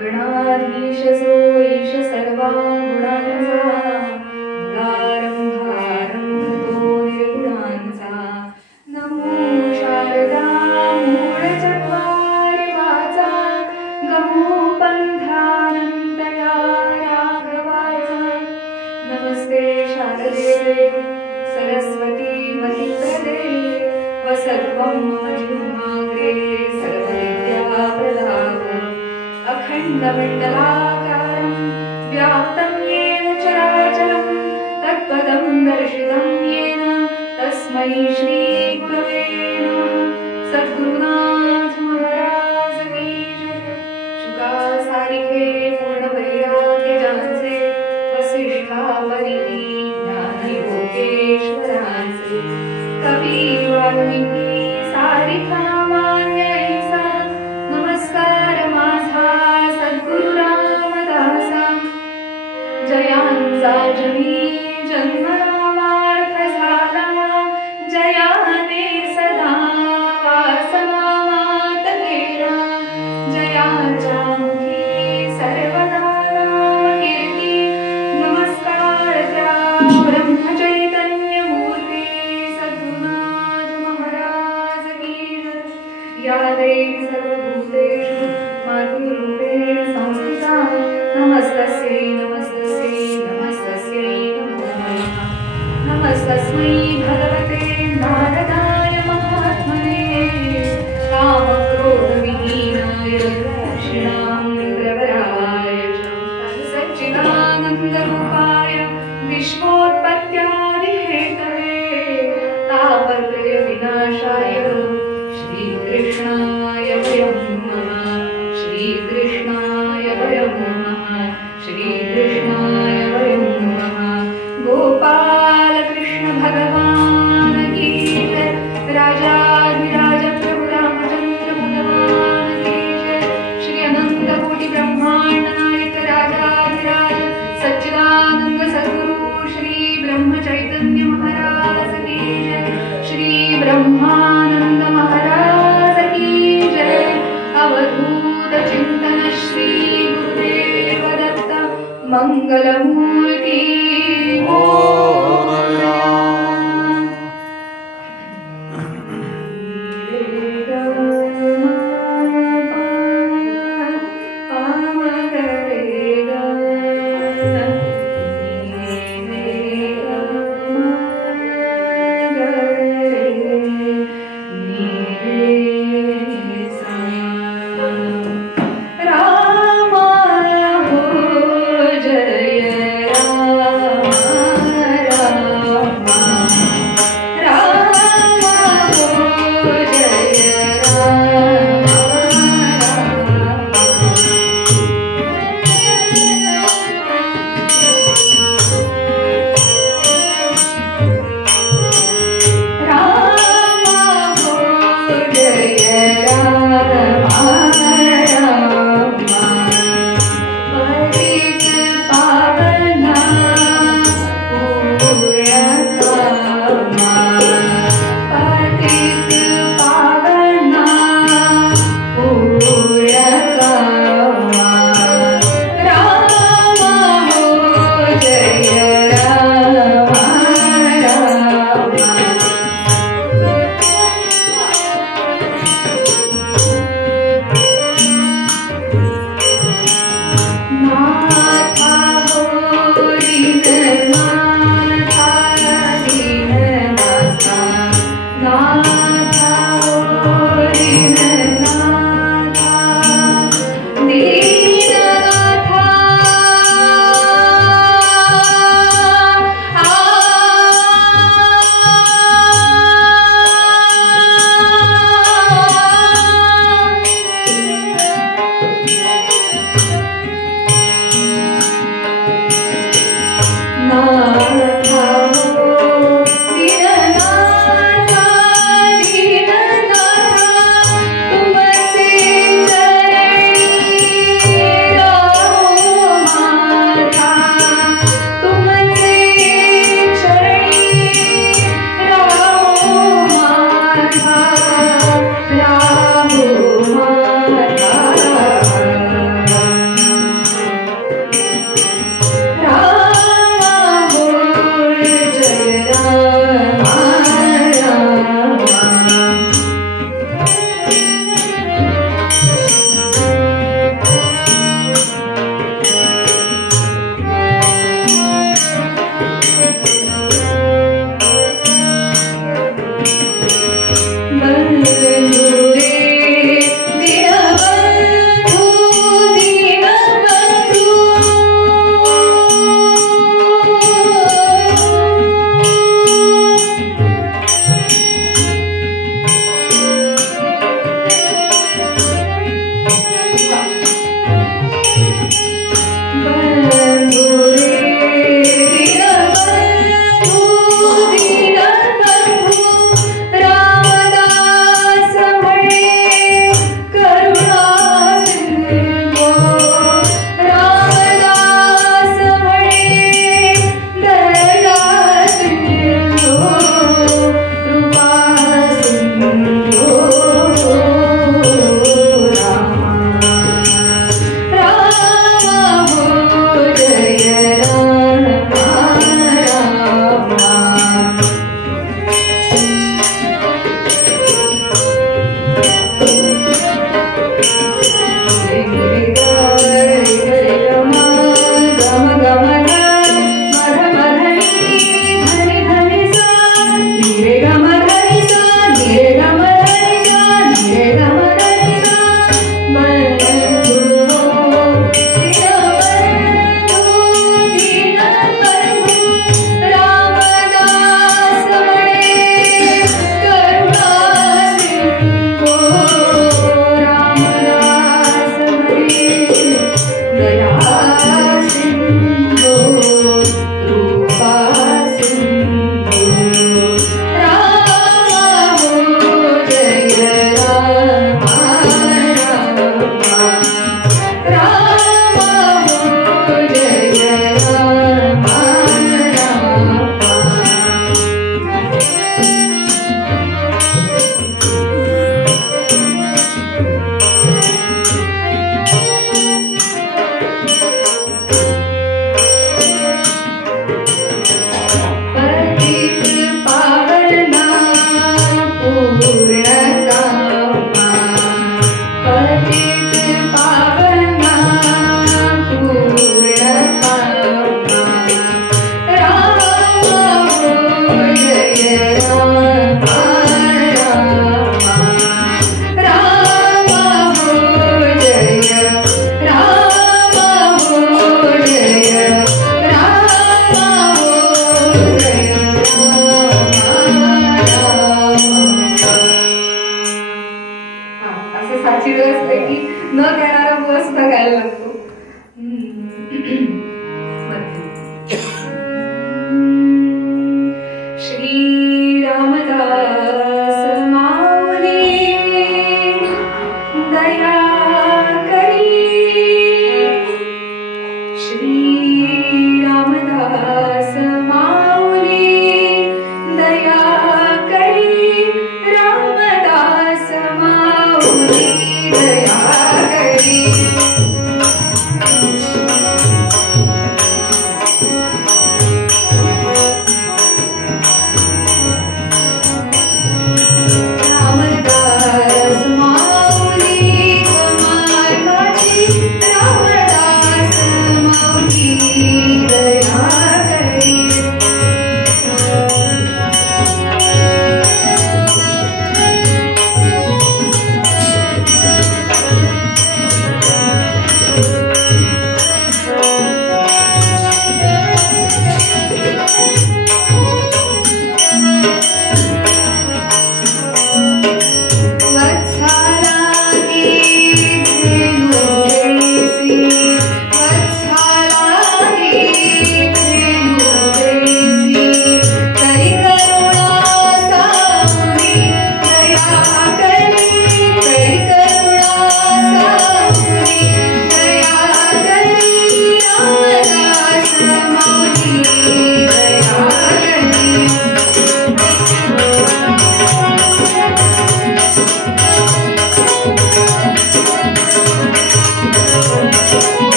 गणाधीश जो ईश सर्वा गुणांचा गारंभारं तो निर्गुणांचा नमो शारदा मूळ चत्वारि वाचा गमो पंथानंतया राघवाचा नमस्ते शारदे सरस्वती मतिप्रदे वसत्वं मम जिह्वाग्रे सर्वविद्याप्रदाम् अखण्डमण्डलाकारं व्याप्तं येन चराचरं तत्पदं दर्शितं येन तस्मै श्रीगुरवे नमः। सद्गुरुनाथ महाराज की जय। शुकासारिखे पूर्णवैराग्य ज्यांचे वसिष्ठा परिणी ज्ञानयोगेश्वरांचे कवी वाल्मिकी सारिखा मान्य ऐसा नमस्कार माझा सद्गुरु रामदासा जयांचा जनी जन्मनामार्थ झाला जयाने सदा वासनामात गेला जयाच्या मुखी सर्वदा कीर्ती नमस्कार त्या ब्रह्मचैतन्य मूर्ती सद्गुरुनाथ महाराज की जय। या देवी सर्वभूतेषु मातृरूपेण संस्थिता नमस्तस्यै नमस्तस्यै नमस्तस्यै नमो नमः। नमस्तस्मै भगवते नारदाय महात्मने कामक्रोधविहीनाय क्षीणाम्रवराय च सच्चिदानन्दरूपाय विश्वोत्पत्त्यादिहेतवे तापत्रयविनाशाय श्रीकृष्णाय वयं नमः। श्रीकृष्णाय वयं नमः। श्रीकृष्णाय वयं नमः। गोपाल कृष्ण भगवान की जय। राजाधिराज प्रभु रामचंद्र भगवान की जय। श्री अनंत कोटि ब्रह्मांड नायक राजाधिराज सच्चिदानंद सद्गुरु श्री ब्रह्म चैतन्य महाराज की जय। श्री ब्रह्मानंद महाराज की जय। अवधूत चिंतन श्री गुरुदेव दत्त मंगलमूर्ति राम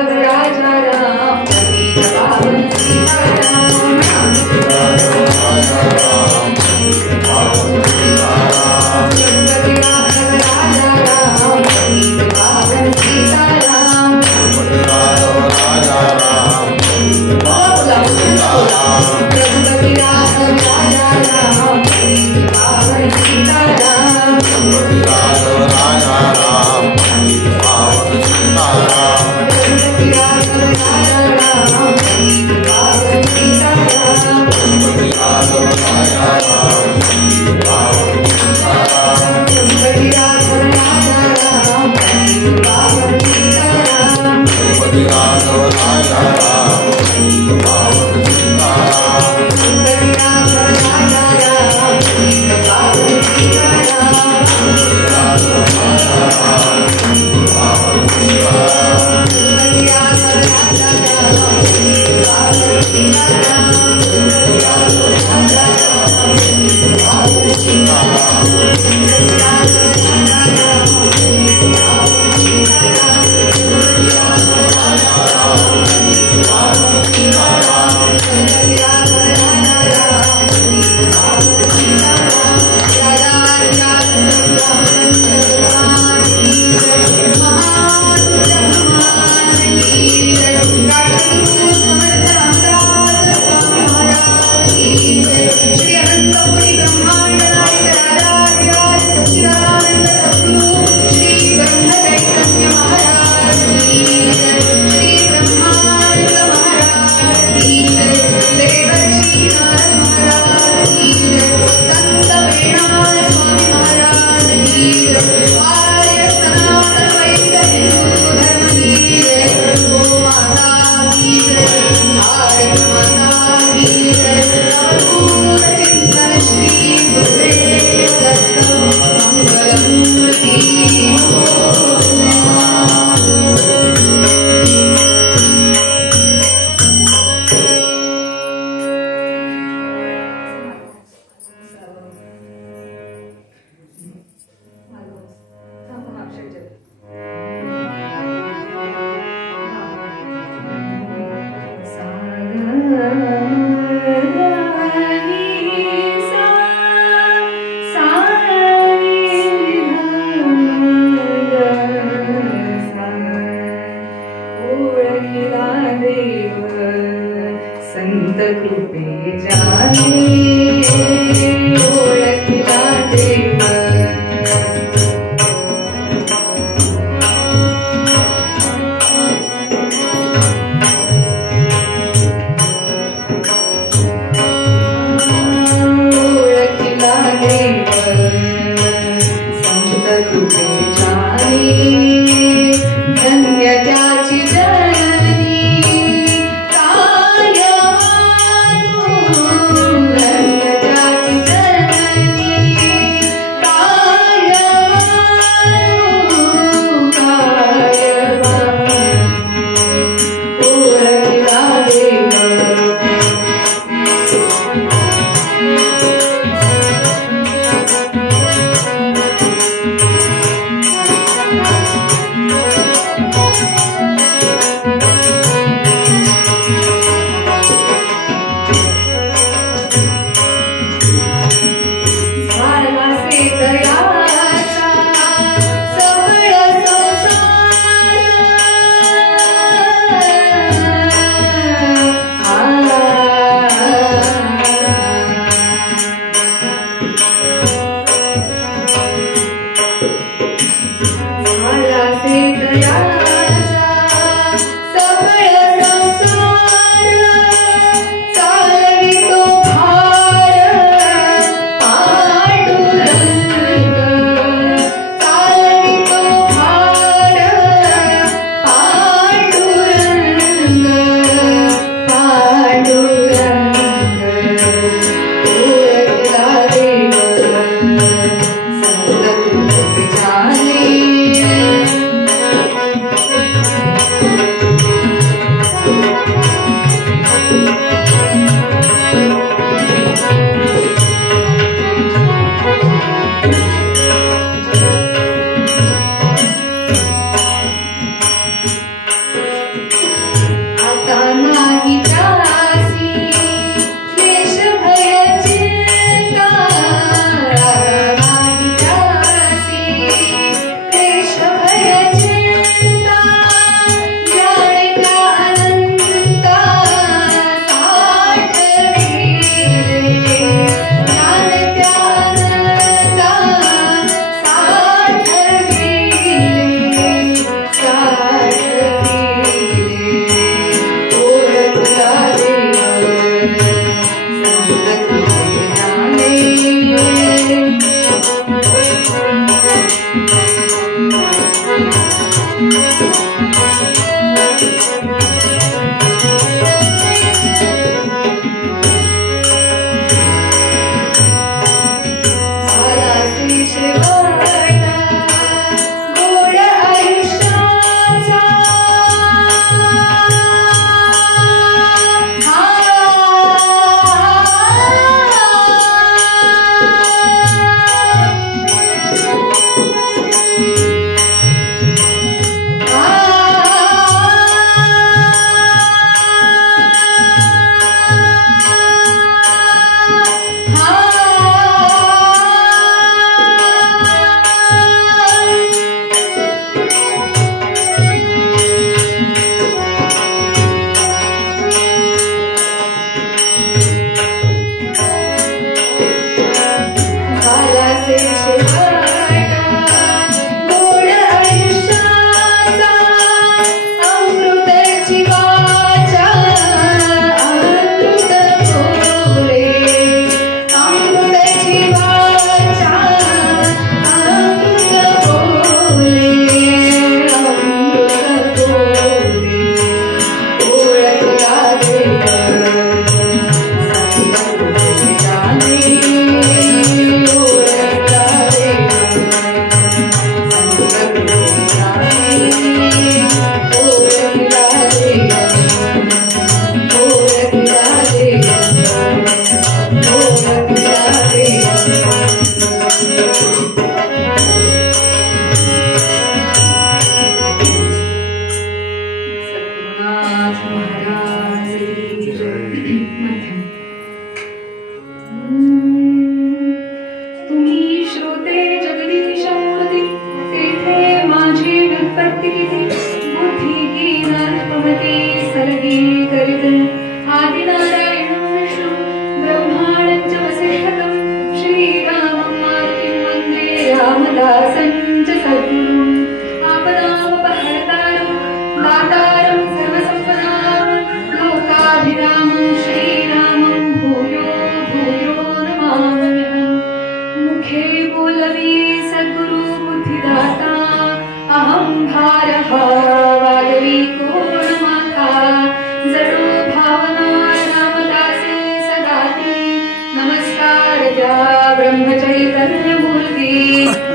राघव राजा राम पतित पावन सीताराम गणपति राघव राजा राम पतित पावन सीताराम रघुपति राघव राजा राम पतित पावन सीताराम रघुपति राघव राजा राम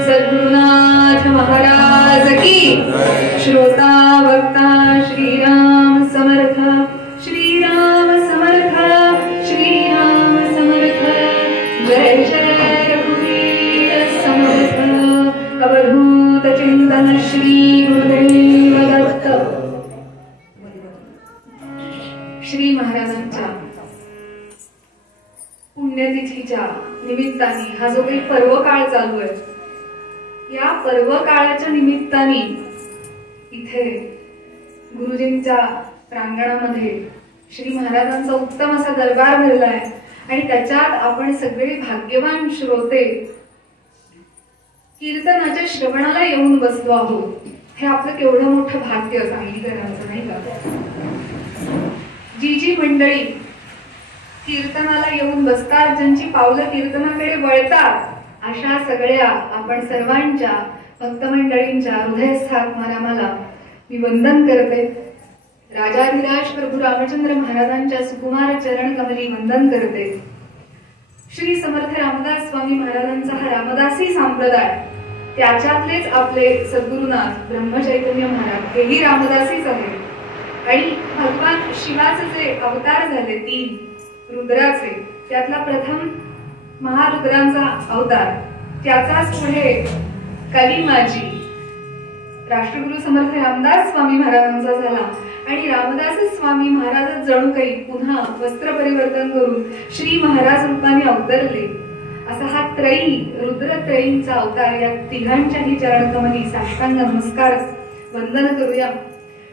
सद्गुरुनाथ महाराज की श्रोता वक्ता श्रीराम समर्थ श्रीराम समर्थ श्रीराम समर्थ जय जय रघुवीर समर्थ अवधूत चिंतन श्री गुरुदेव दत्त। श्री महाराजांच्या पुण्यतिथीच्या निमित्ताने हा जो काही पर्व काळ चालू आहे, या पर्व काळाच्या निमित्ताने इथे गुरुजींच्या प्रांगणामध्ये श्री महाराजांचा उत्तम असा दरबार भरला आहे आणि त्याच्यात आपण सगळे भाग्यवान श्रोते कीर्तनाच्या श्रवणाला येऊन बसलो आहोत। हे आपलं केवढं मोठं भाग्य सांगलीकरांचं नाही का? जी मंडळी कीर्तनाला येऊन बसतात, ज्यांची पावलं कीर्तनाकडे वळतात, अशा सगळ्या आपण सर्वांच्या भक्त मंडळींच्या हृदयस्थ आत्मारामाला मी वंदन करते। राजाधिराज प्रभू रामचंद्र महाराजांच्या सुकुमार चरण कमली वंदन करते। श्री समर्थ रामदास स्वामी महाराजांचा हा रामदासी संप्रदाय, त्याच्यातलेच आपले सद्गुरुनाथ ब्रह्मचैतन्य महाराज हेही रामदासीच आहेत आणि भगवान शिवाचे जे अवतार झाले 3 रुद्राचे, त्यातला प्रथम महारुद्रांचा अवतार, त्याचाच पुढे कलिमाजी राष्ट्रगुरु समर्थ रामदास स्वामी महाराजांचा झाला आणि रामदास स्वामी महाराज जणू काही पुन्हा वस्त्र परिवर्तन करून श्री महाराज रूपाने अवतरले। असा हा त्रयी रुद्रत्रयींचा अवतार, या तिघांच्याही चरणकमली साष्टांग नमस्कार वंदन करूया।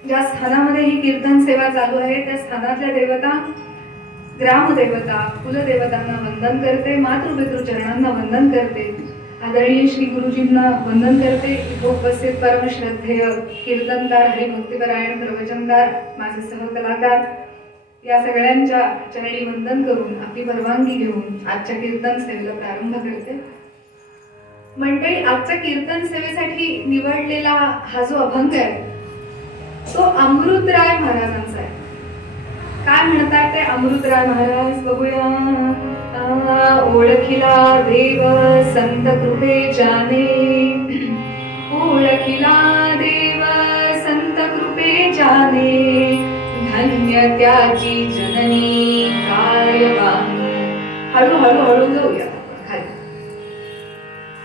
ज्या स्थानामध्ये ही कीर्तन सेवा चालू आहे त्या स्थानातल्या देवता ग्रामदेवता कुलदेवतांना वंदन करते, मातृपितृ चरणांना वंदन करते, आदरणीय श्री गुरुजींना वंदन करते। उपस्थित परम श्रद्धेय कीर्तनकार हरिभक्तिपरायण प्रवचनकार माझे सहकलाकार या सगळ्यांच्या चरणी वंदन करून आपली परवानगी घेऊन आजच्या कीर्तन सेवेला प्रारंभ करते। मंडळी, आजच्या कीर्तन सेवेसाठी निवडलेला हा जो अभंग आहे तो अमृतराय महाराजांचा आहे। काय म्हणतात ते अमृतराय महाराज बघूया। ओळखिला देव संत कृपे जाने, ओळखिला देव संत कृपे जाने, धन्य त्याची जननी कार्यवान। हळूहळू हळू जाऊया खाली।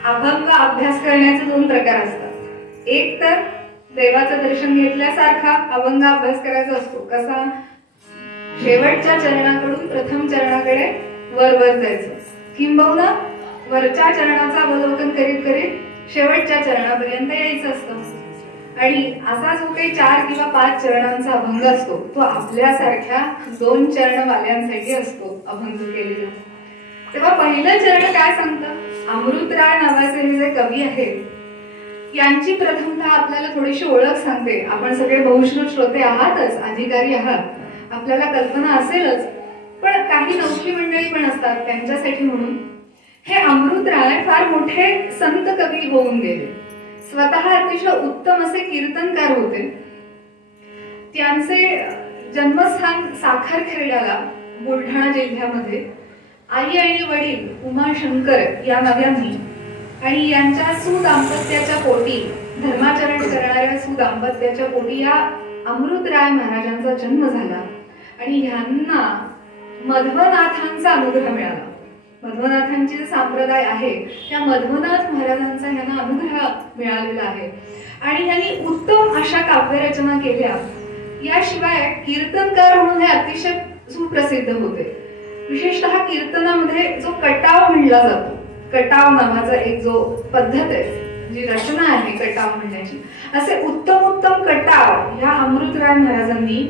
अभंग अभ्यास करण्याचे 2 प्रकार असतात। एक तर देवाचं दर्शन घेतल्यासारखा अभंग अभ्यास करायचा असतो, कसा शेवटच्या चरणाकडून प्रथम चरणाकडे वर वर जायचं, किंबहुना वरच्या चरणाचा अवलोकन करीत करीत शेवटच्या चरणापर्यंत यायचं असतं। आणि असा जो काही 4 किंवा 5 चरणांचा अभंग असतो तो आपल्यासारख्या 2 चरणवाल्यांसाठी असतो अभंग केलेला। तेव्हा पहिलं चरण काय सांगतं? अमृतराय नावाचे हे जे कवी आहेत यांची प्रथमतः आपल्याला थोडीशी ओळख सांगते। आपण सगळे बहुश्रुत श्रोते आहातच, अधिकारी आहात, आपल्याला कल्पना असेलच, पण काही नवखी मंडळी पण असतात त्यांच्यासाठी म्हणून हे अमृतराय फार मोठे संत कवी होऊन गेले। स्वतः अतिशय उत्तम असे कीर्तनकार होते। त्यांचे जन्मस्थान साखरखेर्ड्याला बुलढाणा जिल्ह्यामध्ये आई आणि वडील उमाशंकर या नव्यांनी आणि यांच्या सुदाम्पत्याच्या पोटी, धर्माचरण करणाऱ्या सुदाम्पत्याच्या पोटी या अमृतराय महाराजांचा जन्म झाला आणि ह्यांना मध्वनाथांचा अनुग्रह मिळाला। मध्वनाथांची जे संप्रदाय आहे त्या मध्वनाथ महाराजांचा ह्यांना अनुग्रह मिळालेला आहे आणि ह्यांनी उत्तम अशा काव्यरचना केल्या। याशिवाय कीर्तनकार म्हणून हे अतिशय सुप्रसिद्ध होते। विशेषतः कीर्तनामध्ये जो कटाव म्हणला जातो, कटाव नावाचा एक जो पद्धत आहे, जी रचना आहे कटाव म्हणण्याची, असे उत्तम उत्तम कटाव ह्या अमृतराय महाराजांनी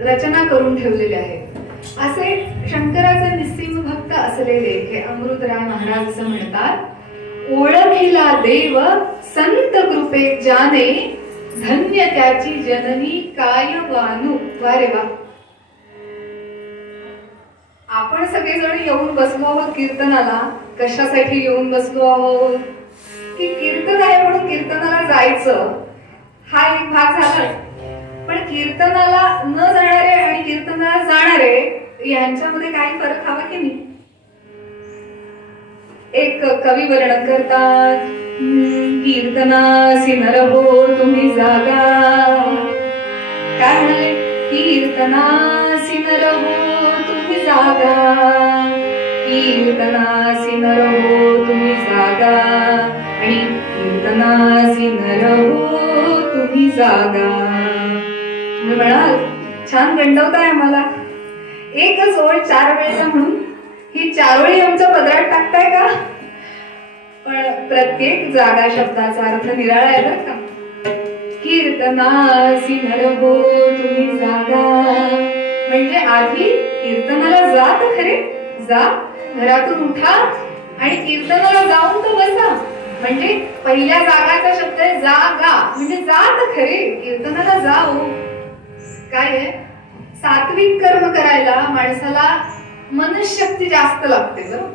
रचना करून ठेवलेले आहेत। असे शंकराचे निस्सीम भक्त असलेले हे अमृतराय महाराज असं म्हणतात, ओळखिला देव संत कृपे जाने, धन्य त्याची जननी काय वानू। वा रे वा। आपण सगळेजण येऊन बसलो आहोत कीर्तनाला, कशासाठी येऊन बसलो आहोत की कीर्तन आहे म्हणून कीर्तनाला जायचं, हा एक भाग झाला। पण कीर्तनाला न जाणारे आणि कीर्तनाला जाणारे यांच्यामध्ये काही फरक हवा की नाही? एक कवी वर्णन करतात, कीर्तनासी नर हो तुम्ही जागा. काय म्हणाले? कीर्तनासी नर हो तुम्ही जागा, कीर्तनासी नर हो तुम्ही जागा, आणि कीर्तनासी नर हो तुम्ही जागा. तुम्ही म्हणाल छान गंडवताय आम्हाला, एकच ओळ 4 वेळेला म्हणून ही 4 वेळी आमच्या पदरात टाकताय का? पण प्रत्येक जागा शब्दाचा अर्थ निराळा आहे बरं का. कीर्तनासी नर हो तुम्ही जागा म्हणजे आधी कीर्तनाला जा तर खरे, जा घरातून उठा आणि कीर्तनाला जाऊन तर बसा. म्हणजे पहिल्या जागाचा शब्द आहे जागा, म्हणजे जा तर खरे, कीर्तनाला जाऊ. काय आहे, सात्विक कर्म करायला माणसाला मनशक्ती जास्त लागते बरं.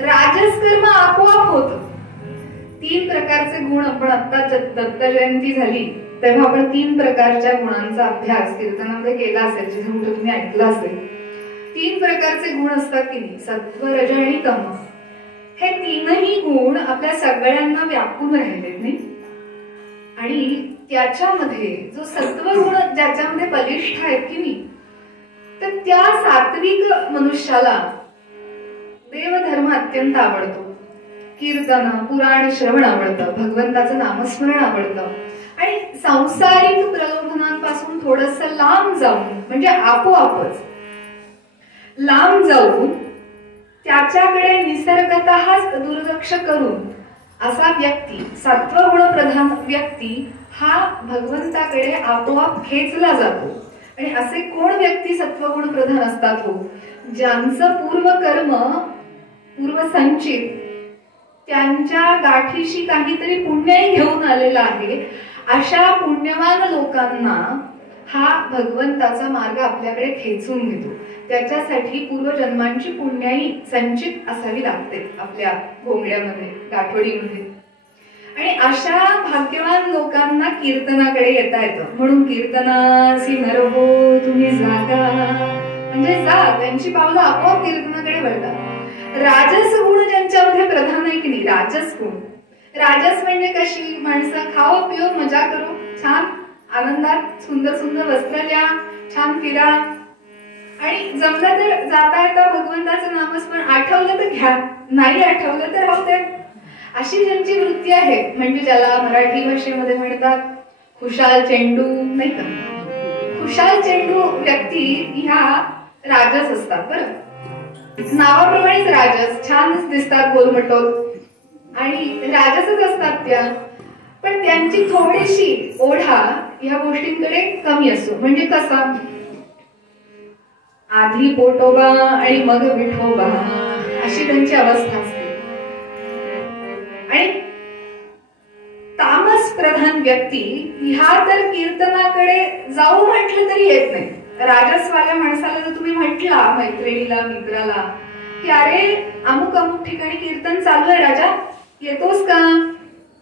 राजस कर्म आपोआप होत. 3 प्रकारचे गुण आपण आता दत्त जयंती झाली तेव्हा आपण 3 प्रकारच्या गुणांचा अभ्यास कीर्तनामध्ये केला असेल, जिथे कुठे तुम्ही ऐकलं असेल. 3 प्रकारचे गुण असतात की नाही, सत्व रज आणि तम. हे 3ही गुण आपल्या सगळ्यांना व्यापून राहिलेत नाही. आणि त्याच्यामध्ये जो सत्व गुण ज्याच्यामध्ये बलिष्ठ आहेत की नाही, तर त्या सात्विक मनुष्याला देवधर्म अत्यंत आवडतो. कीर्तन पुराण श्रवण आवडतं, भगवंताचं नामस्मरण आवडतं. आणि सांसारिक प्रलोभनांपासून थोडस लांब जाऊन, म्हणजे आपोआपच लांब जाऊन त्याच्याकडे निसर्गतःच दुर्लक्ष करून असा व्यक्ती, सत्वगुण प्रधान व्यक्ती हा भगवंताकडे आपोआप खेचला जातो. आणि असे कोण व्यक्ती सत्वगुण प्रधान असतात हो, ज्यांचं पूर्वकर्म पूर्वसंचित त्यांच्या गाठीशी काहीतरी पुण्यही घेऊन आलेला आहे. अशा पुण्यवान लोकांना हा भगवंताचा मार्ग आपल्याकडे खेचून घेतो. त्याच्यासाठी पूर्वजन्मांची पुण्याई संचित असावी लागते आपल्या भोंगड्यामध्ये, गाठोडीमध्ये. आणि अशा भाग्यवान लोकांना कीर्तनाकडे येता येतं. म्हणून कीर्तनासी नर हो तुम्ही जागा म्हणजे जा, त्यांची पावलं आपोआप कीर्तनाकडे वळतात. राजस गुण ज्यांच्यामध्ये प्रधान आहे की नाही, राजस गुण. राजस म्हणजे कशी माणसं, खाओ पिओ मजा करो, छान आनंदात सुंदर सुंदर वस्त्र द्या, छान फिरा, आणि जमलं तर जाता येता भगवंताचं नामस्मरण आठवलं तर घ्या, नाही आठवलं तर राहू द्या. अशी ज्यांची वृत्ती आहे, म्हणजे ज्याला मराठी भाषेमध्ये म्हणतात खुशाल चेंडू, नाही का, खुशाल चेंडू व्यक्ती ह्या राजस असतात बरं. नावाप्रमाणेच राजस, छानच दिसतात गोलमटोल आणि राजसच असतात त्या. पण त्यांची थोडीशी ओढा ह्या गोष्टींकडे कमी असतो. म्हणजे कसा, आधी पोटोबा आणि मग विठोबा अशी त्यांची अवस्था असते. आणि तामस प्रधान व्यक्ती ह्या तर कीर्तनाकडे जाऊ म्हटलं तरी येत नाही. राजसवाल्या माणसाला जर तुम्ही म्हटला, मैत्रिणीला मित्राला, की अरे अमुक अमुक ठिकाणी कीर्तन चालू आहे राजा, येतोस का,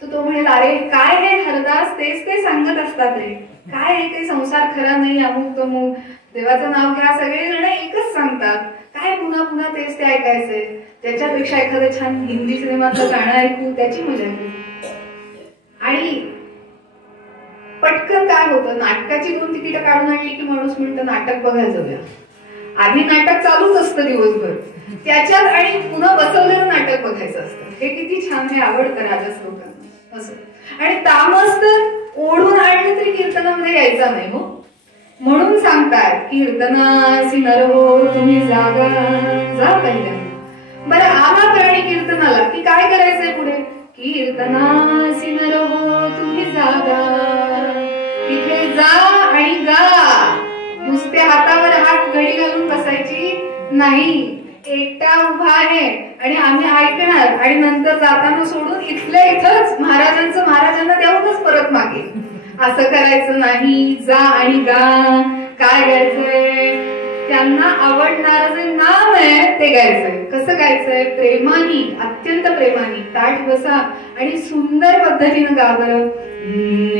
तर तो म्हणेल अरे काय हे हरदास तेच ते सांगत असतात रे, काय हे काही संसार खरा नाही, अमुक तमुक, देवाचं नाव घ्या, सगळे जण एकच सांगतात, काय पुन्हा पुन्हा तेच ते ऐकायचंय. त्याच्यापेक्षा एखादं छान हिंदी सिनेमाचं गाणं ऐकू, त्याची मजा घेऊ. आणि पटकन काय होतं, नाटकाची 2 तिकीट काढून आणली की माणूस म्हणतं नाटक बघायला जाऊया. आधी नाटक चालूच असतं दिवसभर, त्याच्यात आणि पुन्हा बसवलेलं नाटक बघायचं असतं. हे किती छान, हे आवडतं राजस लोकांना असं. आणि तामस तर ओढून आणलं तरी कीर्तनामध्ये यायचा नाही हो. म्हणून सांगतात कीर्तनासी नर हो तुम्ही जागा, जा पहिल्या. बरं आला प्राणी कीर्तनाला की काय करायचंय पुढे, कीर्तनासी नर हो तुम्ही जागा. तिथे जा आणि गा, नुसते हातावर हात घडी घालून बसायची नाही. एकटा उभा आहे आणि आम्ही ऐकणार आणि नंतर जाताना सोडून इथल्या इथंच महाराजांना देऊनच परत मागे, असं करायचं नाही. जा आणि गा. काय गायचंय, त्यांना आवडणारं जे नाम आहे ते गायचंय. कसं गायचंय, प्रेमानी, अत्यंत प्रेमानी. ताठ बसा आणि सुंदर पद्धतीनं गा बरं.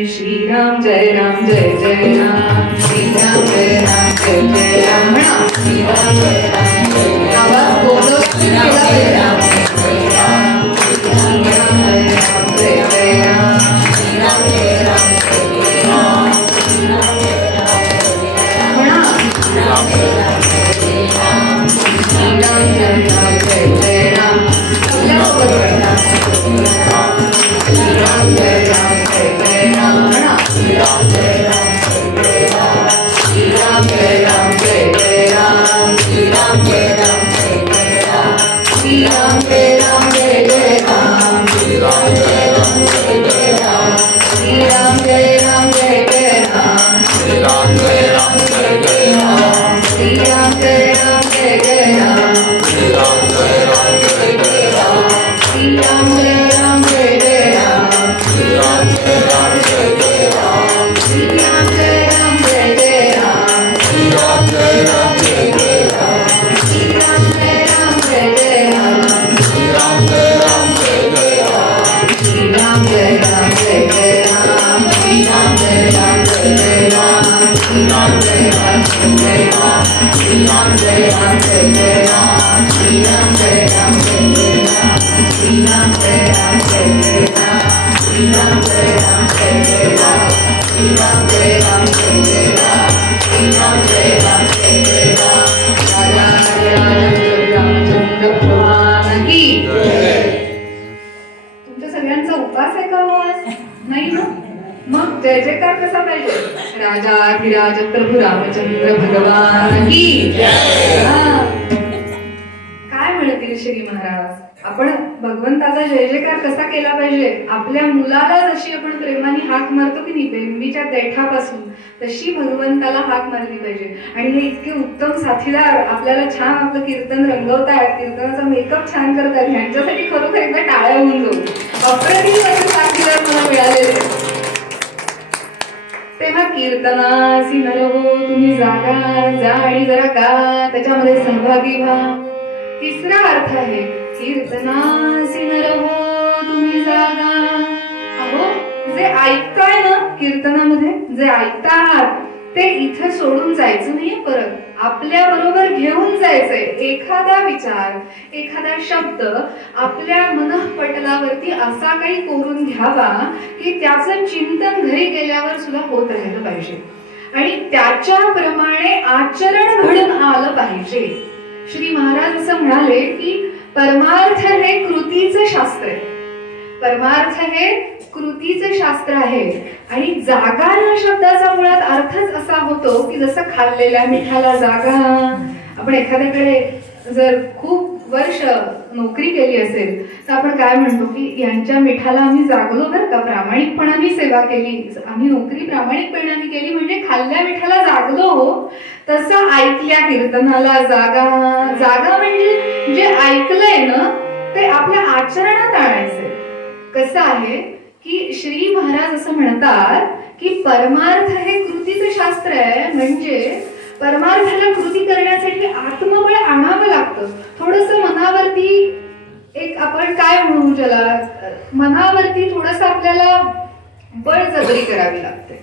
श्रीराम जय राम जय जय राम, श्रीराम जय राम जय जय राम म्हणा. श्रीराम जय राम जय जय राम, आवाज बोलत केला जय राम जय राम. तुमच्या सगळ्यांचा उपास आहे का आवाज नाही ना? मग जय जयकार कसा पाहिजे? राजाधिराज प्रभू रामचंद्र भगवान की काय म्हणतील श्री महाराज? आपण भगवंताचा जय जयकार कसा केला पाहिजे? आपल्या मुलाला जशी आपण प्रेमाने हाक मारतो की नाही बेंबीच्या देठापासून, तशी भगवंताला हाक मारली पाहिजे. आणि हे इतके उत्तम साथीदार आपल्याला छान आपलं कीर्तन रंगवतायत, कीर्तनाचा मेकअप छान करतात, ह्यांच्यासाठी खरोखर एकदा टाळ्या होऊन जाऊ. अप्रतिम असे साथीदार मला मिळालेले. तेव्हा कीर्तनासी नर हो तुम्ही जागा जा आणि जरा का त्याच्यामध्ये सहभागी व्हा. तिसरा अर्थ आहे कीर्तनासी नर हो तुम्ही जागा. अहो जे ऐकताय ना कीर्तनामध्ये, जे ऐकता आहात ते इथं सोडून जायचं नाहीये, परत आपल्या बरोबर घेऊन जायचंय. एखादा विचार, एखादा शब्द आपल्या मनःपटलावरती असा काही कोरून घ्यावा की त्याचं चिंतन घरी गेल्यावर सुद्धा होत राहिलं पाहिजे आणि त्याच्याप्रमाणे आचरण घडून आलं पाहिजे. श्री महाराज असं म्हणाले की परमार्थ हे कृतीचं शास्त्र आहे. परमार्थ हे कृतीचे शास्त्र आहे. आणि जागा या शब्दाचा मुळात अर्थच असा होतो की जसं खाल्लेल्या मिठाला जागा. आपण एखाद्याकडे जर खूप वर्ष नोकरी केली असेल तर आपण काय म्हणतो की यांच्या मिठाला आम्ही जागलो बरं का, प्रामाणिकपणाने सेवा केली, आम्ही नोकरी प्रामाणिकपणाने केली म्हणजे खाल्ल्या मिठाला जागलो हो. तसं ऐकल्या कीर्तनाला जागा. जागा म्हणजे जे ऐकलंय ना ते आपल्या आचरणात आणायचंय. कसं आहे की श्री महाराज असं म्हणतात की परमार्थ हे कृतीचं शास्त्र आहे. म्हणजे परमार्थाला कृती करण्यासाठी आत्मबळ आणावं लागतं. थोडस मनावरती एक आपण काय म्हणू ज्याला, मनावरती थोडस आपल्याला बळजबरी करावी लागते.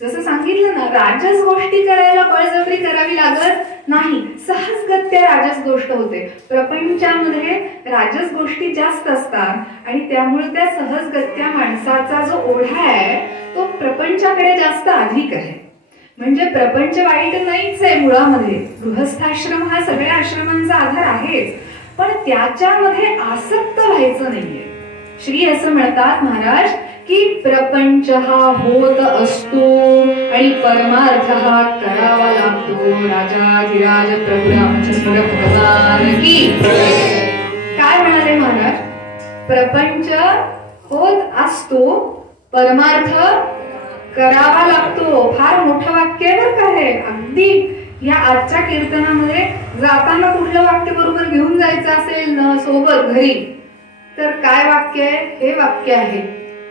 जसं सांगितलं ना, राजस गोष्टी करायला बळजबरी करावी लागत नाही, सहजगत्या राजस गोष्ट होते. प्रपंचामध्ये राजस गोष्टी जास्त असतात आणि त्यामुळे त्या सहजगत्या माणसाचा जो ओढा आहे तो प्रपंचाकडे जास्त अधिक आहे. म्हणजे प्रपंच वाईट नाहीच आहे मुळामध्ये, गृहस्थाश्रम हा सगळ्या आश्रमांचा आधार आहेच, पण त्याच्यामध्ये आसक्त व्हायचं नाहीये. श्री असं म्हणतात महाराज की प्रपंच हा होत असतो आणि परमार्थ हा करावा लागतो. राजाधिराज प्रभू रामचंद्र भगवान की. काय म्हणाले महाराज? प्रपंच होत असतो, परमार्थ करावा लागतो. फार मोठं वाक्य आहे बरं का हे. अगदी या आजच्या कीर्तनामध्ये जाताना कुठलं वाक्य बरोबर घेऊन जायचं असेल ना सोबत घरी तर काय वाक्य आहे? हे वाक्य आहे,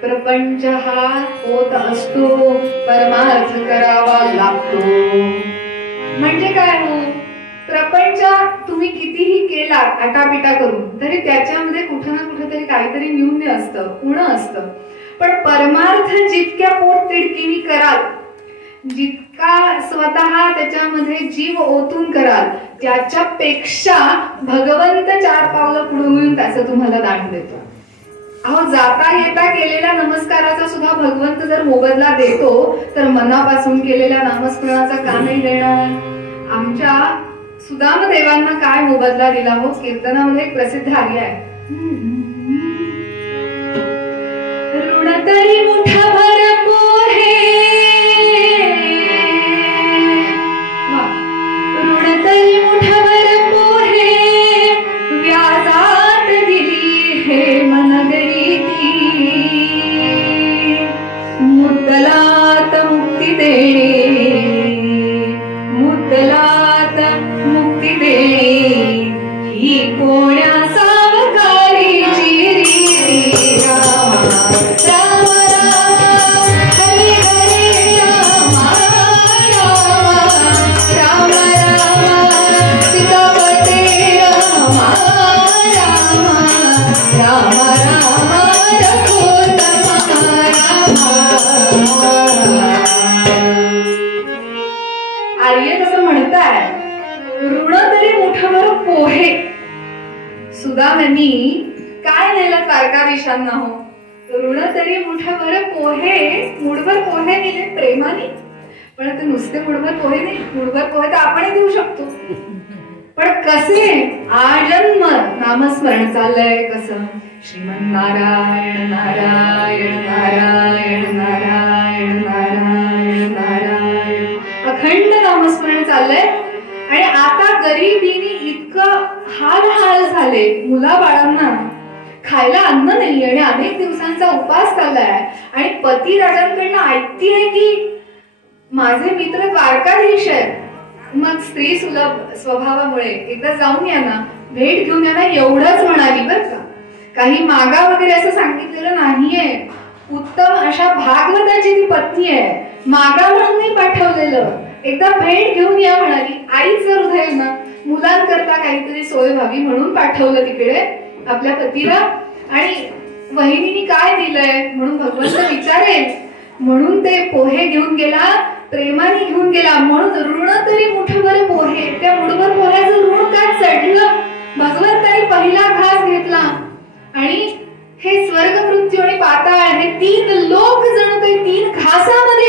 प्रपंच हा होत असतो, परमार्थ करावा लागतो. म्हणजे काय हो, प्रपंच तुम्ही कितीही केला आटापिटा करून तरी त्याच्यामध्ये कुठं ना कुठेतरी काहीतरी न्यून्य असतं, उणं असतं. पण परमार्थ जितक्या पोट तिडकीने कराल, जितका स्वतः त्याच्यामध्ये जीव ओतून कराल, त्याच्यापेक्षा भगवंत 4 पावलं पुढे होऊन त्याचं तुम्हाला दान देतो. अहो जाता येता केलेल्या नमस्काराचा सुद्धा भगवंत जर मोबदला देतो तर मनापासून केलेल्या नामस्मरणाचा का नाही देणार? आमच्या सुदाम देवांना काय मोबदला दिला हो? कीर्तनामध्ये एक प्रसिद्ध आर्य आहे, ऋण तरी मुठभर पोहे, ऋण तरी मुठभर पोहे, व्याजात ही कोण्या सावकारीची रीती रामा राम राम हरे हरे राम राम राम सीतापते राम राम राम राम रघुत्तम आर्य कसं म्हणताय, ऋण तरी मुठभर पोहे. सुदामांनी काय नेलं तारकाधीशांना हो? ऋण तरी मुठभर पोहे, मुठभर पोहे नेले प्रेमाने. पण ते नुसते मुठभर पोहे नाही, मुठभर पोहे तर आपणही देऊ शकतो. पण कसे आजन्म नामस्मरण चाललंय कसं? श्रीमन्नारायण नारायण नारायण नारायण नारायण नारायण अखंड नामस्मरण चाललंय. आणि आता गरिबीने इतकं हाल झाले, मुलाबाळांना खायला अन्न नाही आणि अनेक दिवसांचा उपास चाललाय. आणि पती राजांकडनं ऐकतीये की माझे मित्र द्वारकाधीश आहेत. मग स्त्री सुलभ स्वभावामुळे एकदा जाऊन या ना, भेट घेऊन या ना, एवढंच म्हणाली बर का. काही मागा वगैरे असं सांगितलेलं नाहीये. उत्तम अशा भागवताची ती पत्नी आहे, मागा म्हणून नाही पाठवलेलं. एकदा भेट घेऊन या म्हणाली. आईचं हृदय ना, मुलांकरता काहीतरी सोय व्हावी म्हणून पाठवलं तिकडे आपल्या पतीला. आणि वहिनीने काय दिलंय म्हणून भगवंत विचारेल म्हणून ते पोहे घेऊन गेला, प्रेमाने घेऊन गेला. म्हणून ऋण तरी मुठभर पोहे, त्या मुठभर पोह्याचं ऋण काय चढलं. भगवंतानी पहिला घास घेतला आणि हे स्वर्ग मृत्यू आणि पाताळ हे 3 लोक जणू काही 3 घासामध्ये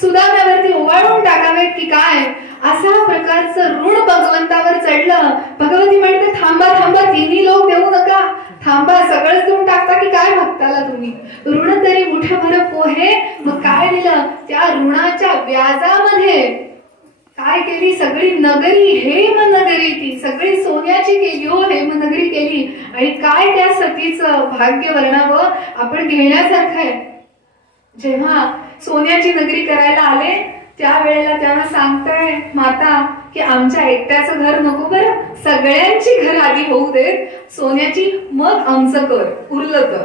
सुदाम्यावरती ओवाळून टाकावेत की काय, अशा प्रकारचं ऋण भगवंतावर चढलं. भगवती म्हणते थांबा थांबा, 3 लोक देऊ नका, थांबा, सगळंच देऊन टाकता की काय भक्ताला तुम्ही. ऋण तरी मुठभर पोहे. मग काय दिलं? त्या ऋणाच्या व्याजामध्ये काय केली? सगळी नगरी हेमनगरी, ती सगळी सोन्याची केली हो, हेमनगरी केली. आणि काय त्या सतीचं भाग्य वर्णावं, आपण घेण्यासारखं आहे. जेव्हा सोन्याची नगरी करायला आले त्यावेळेला त्यांना सांगताय माता की आमच्या एकट्याचं घर नको बरं, सगळ्यांची घर आधी होऊ देत सोन्याची, मग आमचं कर, उरलं तर.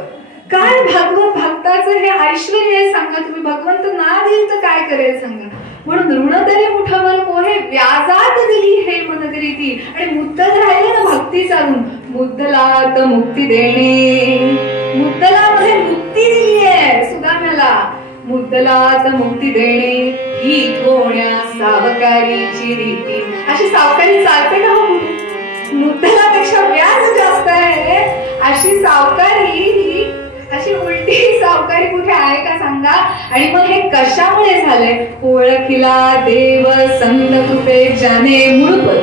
काय भागवत भक्ताचं हे ऐश्वर्य आहे सांगा तुम्ही. भगवंत ना देईल तर काय करेल सांगा. म्हणून ऋण तरी मुठभर पोहे व्याजात दिली हे मनगरी ती. आणि मुद्दल राहिले ना भक्ती चालून, मुद्दलात मुक्ती देणे, मुद्दलामध्ये मुक्ती दिली आहे सुदाम्याला. मुद्दलात मुक्ती देणे ही कोण्या सावकारीची रीती. अशी सावकारी चालते का हो कुठे? मुद्दलापेक्षा व्याज जास्त आहे अशी सावकारी ही, अशी उलटी सावकारी कुठे आहे का सांगा. आणि मग हे कशामुळे झालंय? ओळखिला देव संत कृपे जाने मूळपद.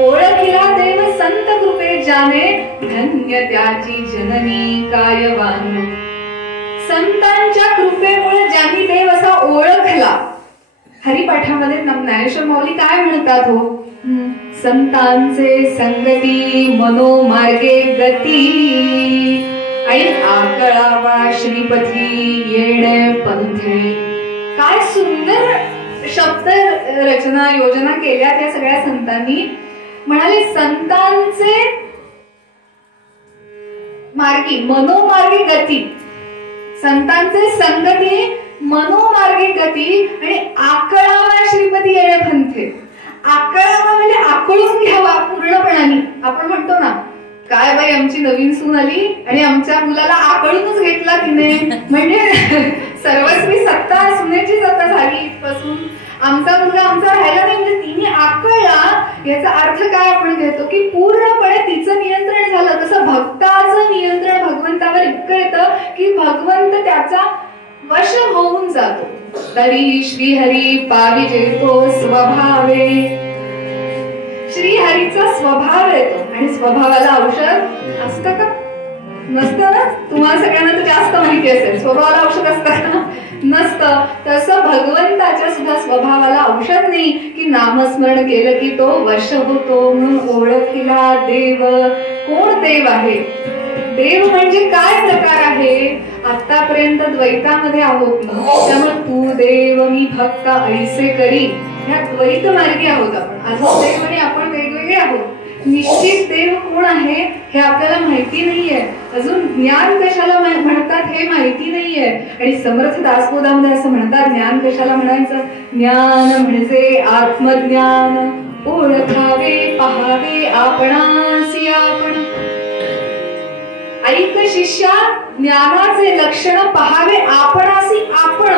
ओळखिला देव संत कृपे जाने, धन्य त्याची जननी कार्यवान. संतांच्या कृपेमुळे ज्यांनी देव असा ओळखला. हरिपाठामध्ये ज्ञानेश्वर माऊली काय म्हणतात हो? संतांचे संगती मनोमार्गे गती, आणि आकळावा श्रीपती येणे पंथे. काय सुंदर शब्द रचना योजना केल्या त्या सगळ्या संतांनी. म्हणाले संतांचे मार्गी मनोमार्गी गती, संतांचे संगती मनोमार्गी गती, आणि आकळावा श्रीपती येणे पंथे. आकळावा म्हणजे आकळून घ्यावा पूर्णपणाने. आपण म्हणतो ना काय बाई आमची नवीन सून आली आणि आमच्या मुलाला आकळूनच घेतला तिने, म्हणजे सर्वस्वी सत्ता सुनेची सत्ता झाली इथपासून. आमचा मुलगा आमचा राहिला नाही, म्हणजे तिने आकळला. याचा अर्थ काय आपण घेतो की पूर्णपणे तिचं नियंत्रण झालं. तसं भक्ताचं नियंत्रण भगवंतावर इतकं येतं की भगवंत त्याचा वश होऊन जातो. तरी श्रीहरी पाविजे तो स्वभावे. श्रीहरीचा स्वभाव येतो. आणि स्वभावाला औषध असतं का? नसतं ना. तुम्हाला सगळ्यांना तर जास्त माहिती असेल स्वभावाला औषध असतं का? नसतं. तसं भगवंताच्या सुद्धा स्वभावाला औषध नाही की नामस्मरण केलं की तो वश होतो. म्हणून ओळखीला देव. कोण देव आहे? देव म्हणजे काय प्रकार आहे? आतापर्यंत द्वैतामध्ये आहोत ना, त्यामुळे तू देव मी भक्त ऐसे करी ह्या द्वैत मार्गी आहोत आपण. अजून देव आणि आपण वेगवेगळे आहोत. निश्चित देव कोण आहे हे आपल्याला माहिती नाहीये, अजून ज्ञान कशाला म्हणतात हे माहिती नाहीये. आणि समर्थ दासबोधामध्ये असं म्हणतात, ज्ञान कशाला म्हणायचं, ज्ञान म्हणजे आत्मज्ञान, ओळखावे पाहावे आपणासी आपण. ऐक शिष्या, ज्ञानाचे लक्षण पाहावे आपणासी आपण,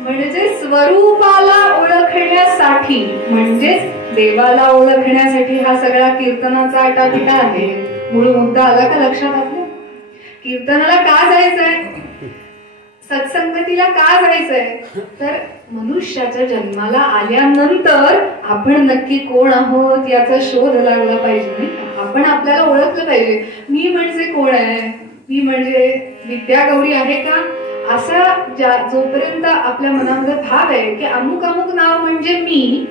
म्हणजे स्वरूपाला ओळखण्यासाठी, म्हणजेच देवाला ओळखण्यासाठी हा सगळा कीर्तनाचा आटापिटा आहे. मूळ मुद्दा आला का लक्षात आपल्या? कीर्तनाला का जायचंय, सत्संगतीला का जायचंय, तर मनुष्याच्या जन्माला आल्यानंतर आपण नक्की कोण आहोत याचा शोध लागला पाहिजे, नाही का? आपण आपल्याला ओळखलं पाहिजे. मी म्हणजे कोण आहे, मी म्हणजे विद्या गौरी आहे का, असा जोपर्यंत आपल्या मनामध्ये भाव आहे की अमुक अमुक नाव म्हणजे मी,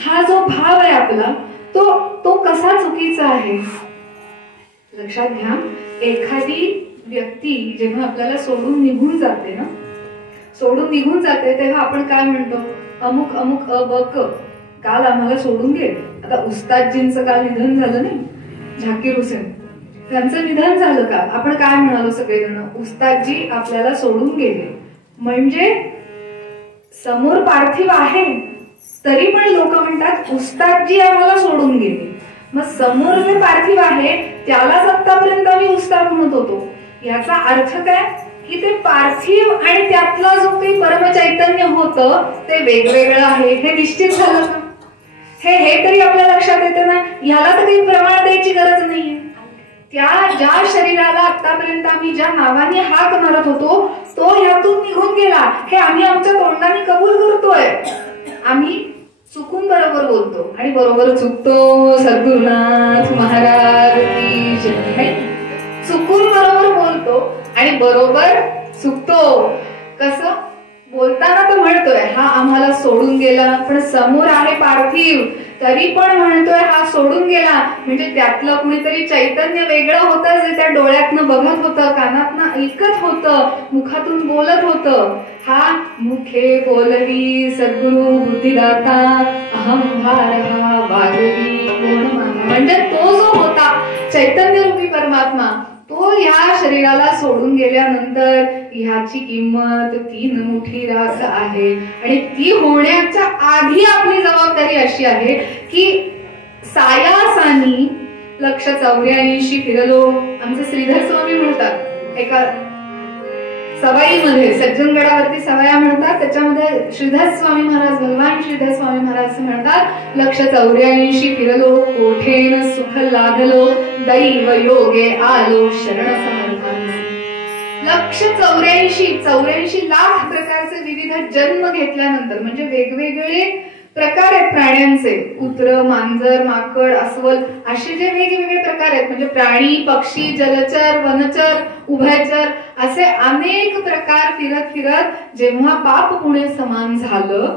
हा जो भाव आहे आपला तो कसा चुकीचा आहे. लक्षात घ्या, एखादी व्यक्ती जेव्हा आपल्याला सोडून निघून जाते ना, सोडून निघून जाते तेव्हा आपण काय म्हणतो, अमुक अमुक अबक काल आम्हाला सोडून गेले. आता उस्तादजींचं काल निधन झालं नाही, झाकीर हुसेन, त्यांचं निधन झालं का, आपण काय म्हणालो सगळेजण, उस्तादजी आपल्याला सोडून गेले. म्हणजे समोर पार्थिव आहे तरी पण लोक म्हणतात उस्तादजी आम्हाला सोडून गेले. मग समोर जे पार्थिव आहे त्यालाच आतापर्यंत आम्ही उस्ताद म्हणत होतो. याचा अर्थ काय की ते पार्थिव आणि त्यातला जो काही परमचैतन्य होतं ते वेगवेगळं आहे हे निश्चित झालं का, हे तरी आपल्या लक्षात येते ना. ह्याला तर काही प्रमाण द्यायची गरज नाहीये. त्या ज्या शरीराला आतापर्यंत आम्ही ज्या नावाने हाक मारत होतो तो ह्यातून निघून गेला हे आम्ही आमच्या तोंडाने कबूल करतोय. आम्ही चुकून बरोबर बोलतो आणि बरोबर चुकतो. सद्गुरुनाथ महाराज की जय. चुकून बरोबर बोलतो आणि बरोबर चुकतो. कसं बोलताना तर म्हणतोय हा आम्हाला सोडून गेला, पण समोर आहे पार्थिव तरी पण म्हणतोय हा सोडून गेला. म्हणजे त्यातलं कुणीतरी चैतन्य वेगळं होतं जे त्या डोळ्यातनं बघत होतं, कानातनं ऐकत होतं, मुखातून बोलत होतं. हा मुखे बोलवी सद्गुरु बुद्धिदाता अहम भारहा वागवी कोण माना. म्हणजे तो जो होता चैतन्य रूपी परमात्मा तो ह्या शरीराला सोडून गेल्यानंतर ह्याची किंमत 3 मुठी राख आहे. आणि ती होण्याच्या आधी आपली जबाबदारी अशी आहे की सायासानी लक्ष 84 फिरलो. आमचे श्रीधर स्वामी म्हणतात एका सवाईमध्ये, सज्जनगडावरती सवाया म्हणतात, त्याच्यामध्ये श्रीधर स्वामी महाराज, भगवान श्रीधर स्वामी महाराज म्हणतात लक्ष 84 फिरलो कोठेन सुख लाभलो दैव योगे आलो शरण समर्थांसी. लक्ष 84 लाख प्रकारचे विविध जन्म घेतल्यानंतर, म्हणजे वेगवेगळे प्रकार आहेत प्राण्यांचे, कुत्र, मांजर, माकड, अस्वल, असे जे वेगवेगळे प्रकार आहेत, म्हणजे प्राणी, पक्षी, जलचर, वनचर, उभयचर, असे अनेक प्रकार फिरत फिरत जेव्हा बाप पुणे समान झालं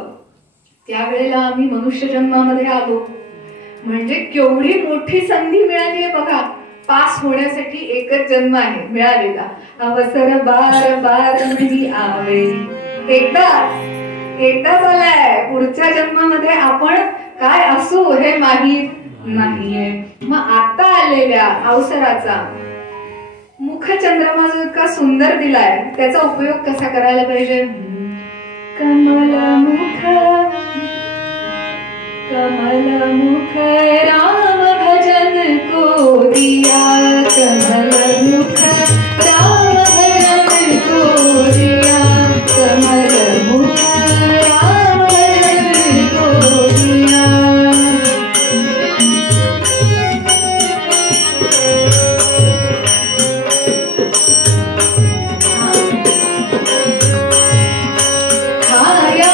त्यावेळेला आम्ही मनुष्य जन्मामध्ये आलो. म्हणजे केवढी मोठी संधी मिळाली आहे बघा. पास होण्यासाठी एकच जन्म आहे मिळालेला. अवसर बार बार नाही आवे, एकदाच आलाय. पुढच्या जन्मामध्ये आपण काय असू हे माहीत नाहीये. मग आता आलेल्या अवसराचा मुख चंद्रमा जो इतका सुंदर दिलाय त्याचा उपयोग कसा करायला पाहिजे. कमल मुख राम भजन को दिया, कमल मुख राम भजन को दिया, कमल मुख राम भजन को दिया. खाया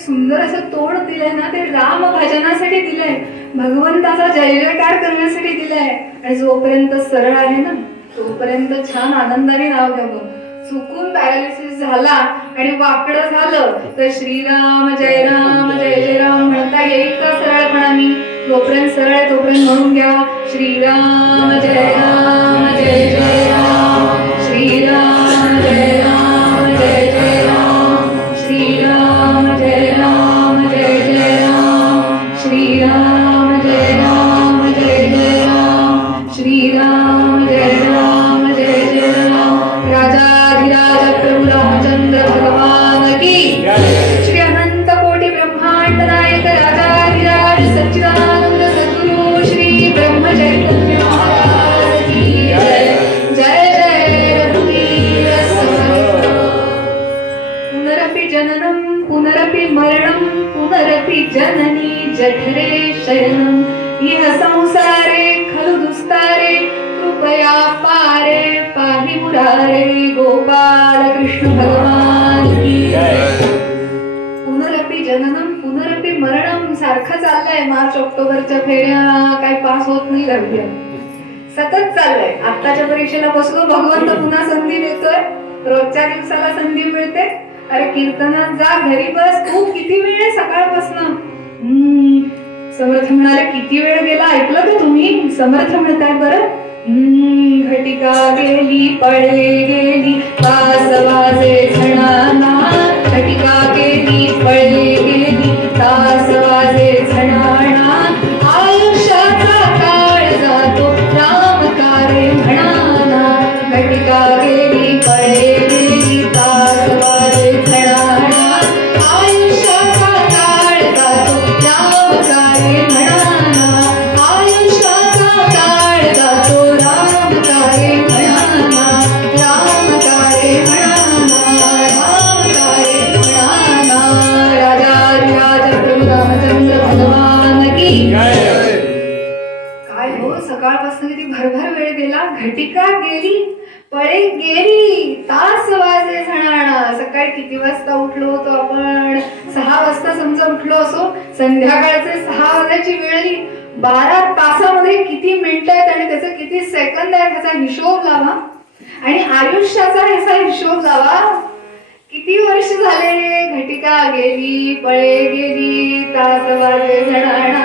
सुंदर असं तोंड दिलंय ना, ते राम भजनासाठी दिलंय, भगवंताचा जय जयकार करण्यासाठी दिलंय. आणि जोपर्यंत सरळ आहे ना तोपर्यंत छान आनंदाने नाव घ्यावं. चुकून पॅरालिसिस झाला आणि वाकडं झालं तर श्रीराम जय राम जय जय राम म्हणता येईल का सरळपणाने? जोपर्यंत सरळ आहे तोपर्यंत म्हणून घ्या श्रीराम जय राम जय जय राम, श्रीराम जय राम जय जय राम, श्रीराम जय राम जय जय राम, श्रीराम जय राम जय जय राम, श्रीराम जय राम जय जय राम. राजाधिराज प्रभु रामचंद्र भगवान की श्री अनंत कोटि ब्रह्मांड नायक राजाधिराज सच्चिदानंद सद्गुरु श्री ब्रह्म चैतन्य महाराज की जय. जय जय रघुवीर समर्थ. पुनरपि जननम पुनरपि मरणम पुनरपि जननी जठरे शयनम इह संसारे खलु दुस्तारे कृपया पारे पाहि मुरारे गोपाल कृष्ण भगवान की जय. पुनरपि जननम पुनरपि मरणम सारखं चाललंय. मार्च ऑक्टोबरच्या फेऱ्या काय पास होत नाही लागल्या, सतत चाललंय. आत्ताच्या परीक्षेला बसलो, भगवंत पुन्हा संधी देतोय, रोजच्या दिवसाला संधी मिळते. अरे कीर्तनात जा, घरी बस, तू किती वेळ आहे सकाळपासून? समर्थ म्हणाले किती वेळ गेला ऐकलं का तुम्ही? समर्थ म्हणताय बरं. घटिका गेली पळे गेली तास वाजे झणाना, घटिका गेली पळे गेली तास वाजे झणाना, आयुष्याचा काळ जातो राम कार्य म्हणाना, घटिका गेली पळे गेली तास वाजे झणाना, आयुष्याचा काळ जातो राम कार्य म्हणाना, आयुष्याचा काळ जातो राम कार्य म्हणाना, राम कार्य म्हणाना, राम कार्य म्हणाना. राजाधिराज प्रभु रामचंद्र भगवान की काय हो, सकाळपासून किती भरभर वेळ गेला. घटिका गेली पळे गेली तास वाजे झणाणा. सकाळी किती वाजता उठलो होतो आपण? 6 वाजता समजा उठलो असो, संध्याकाळचे 6 वाजायची वेळ आली. 12 तासामध्ये किती मिनिटं आहेत आणि त्याचे किती सेकंद आहेत ह्याचा हिशोब लावा. आणि आयुष्याचा ह्याचा हिशोब लावा. किती वर्ष झाले? घटिका गेली पळे गेली तास वाजे झणाणा.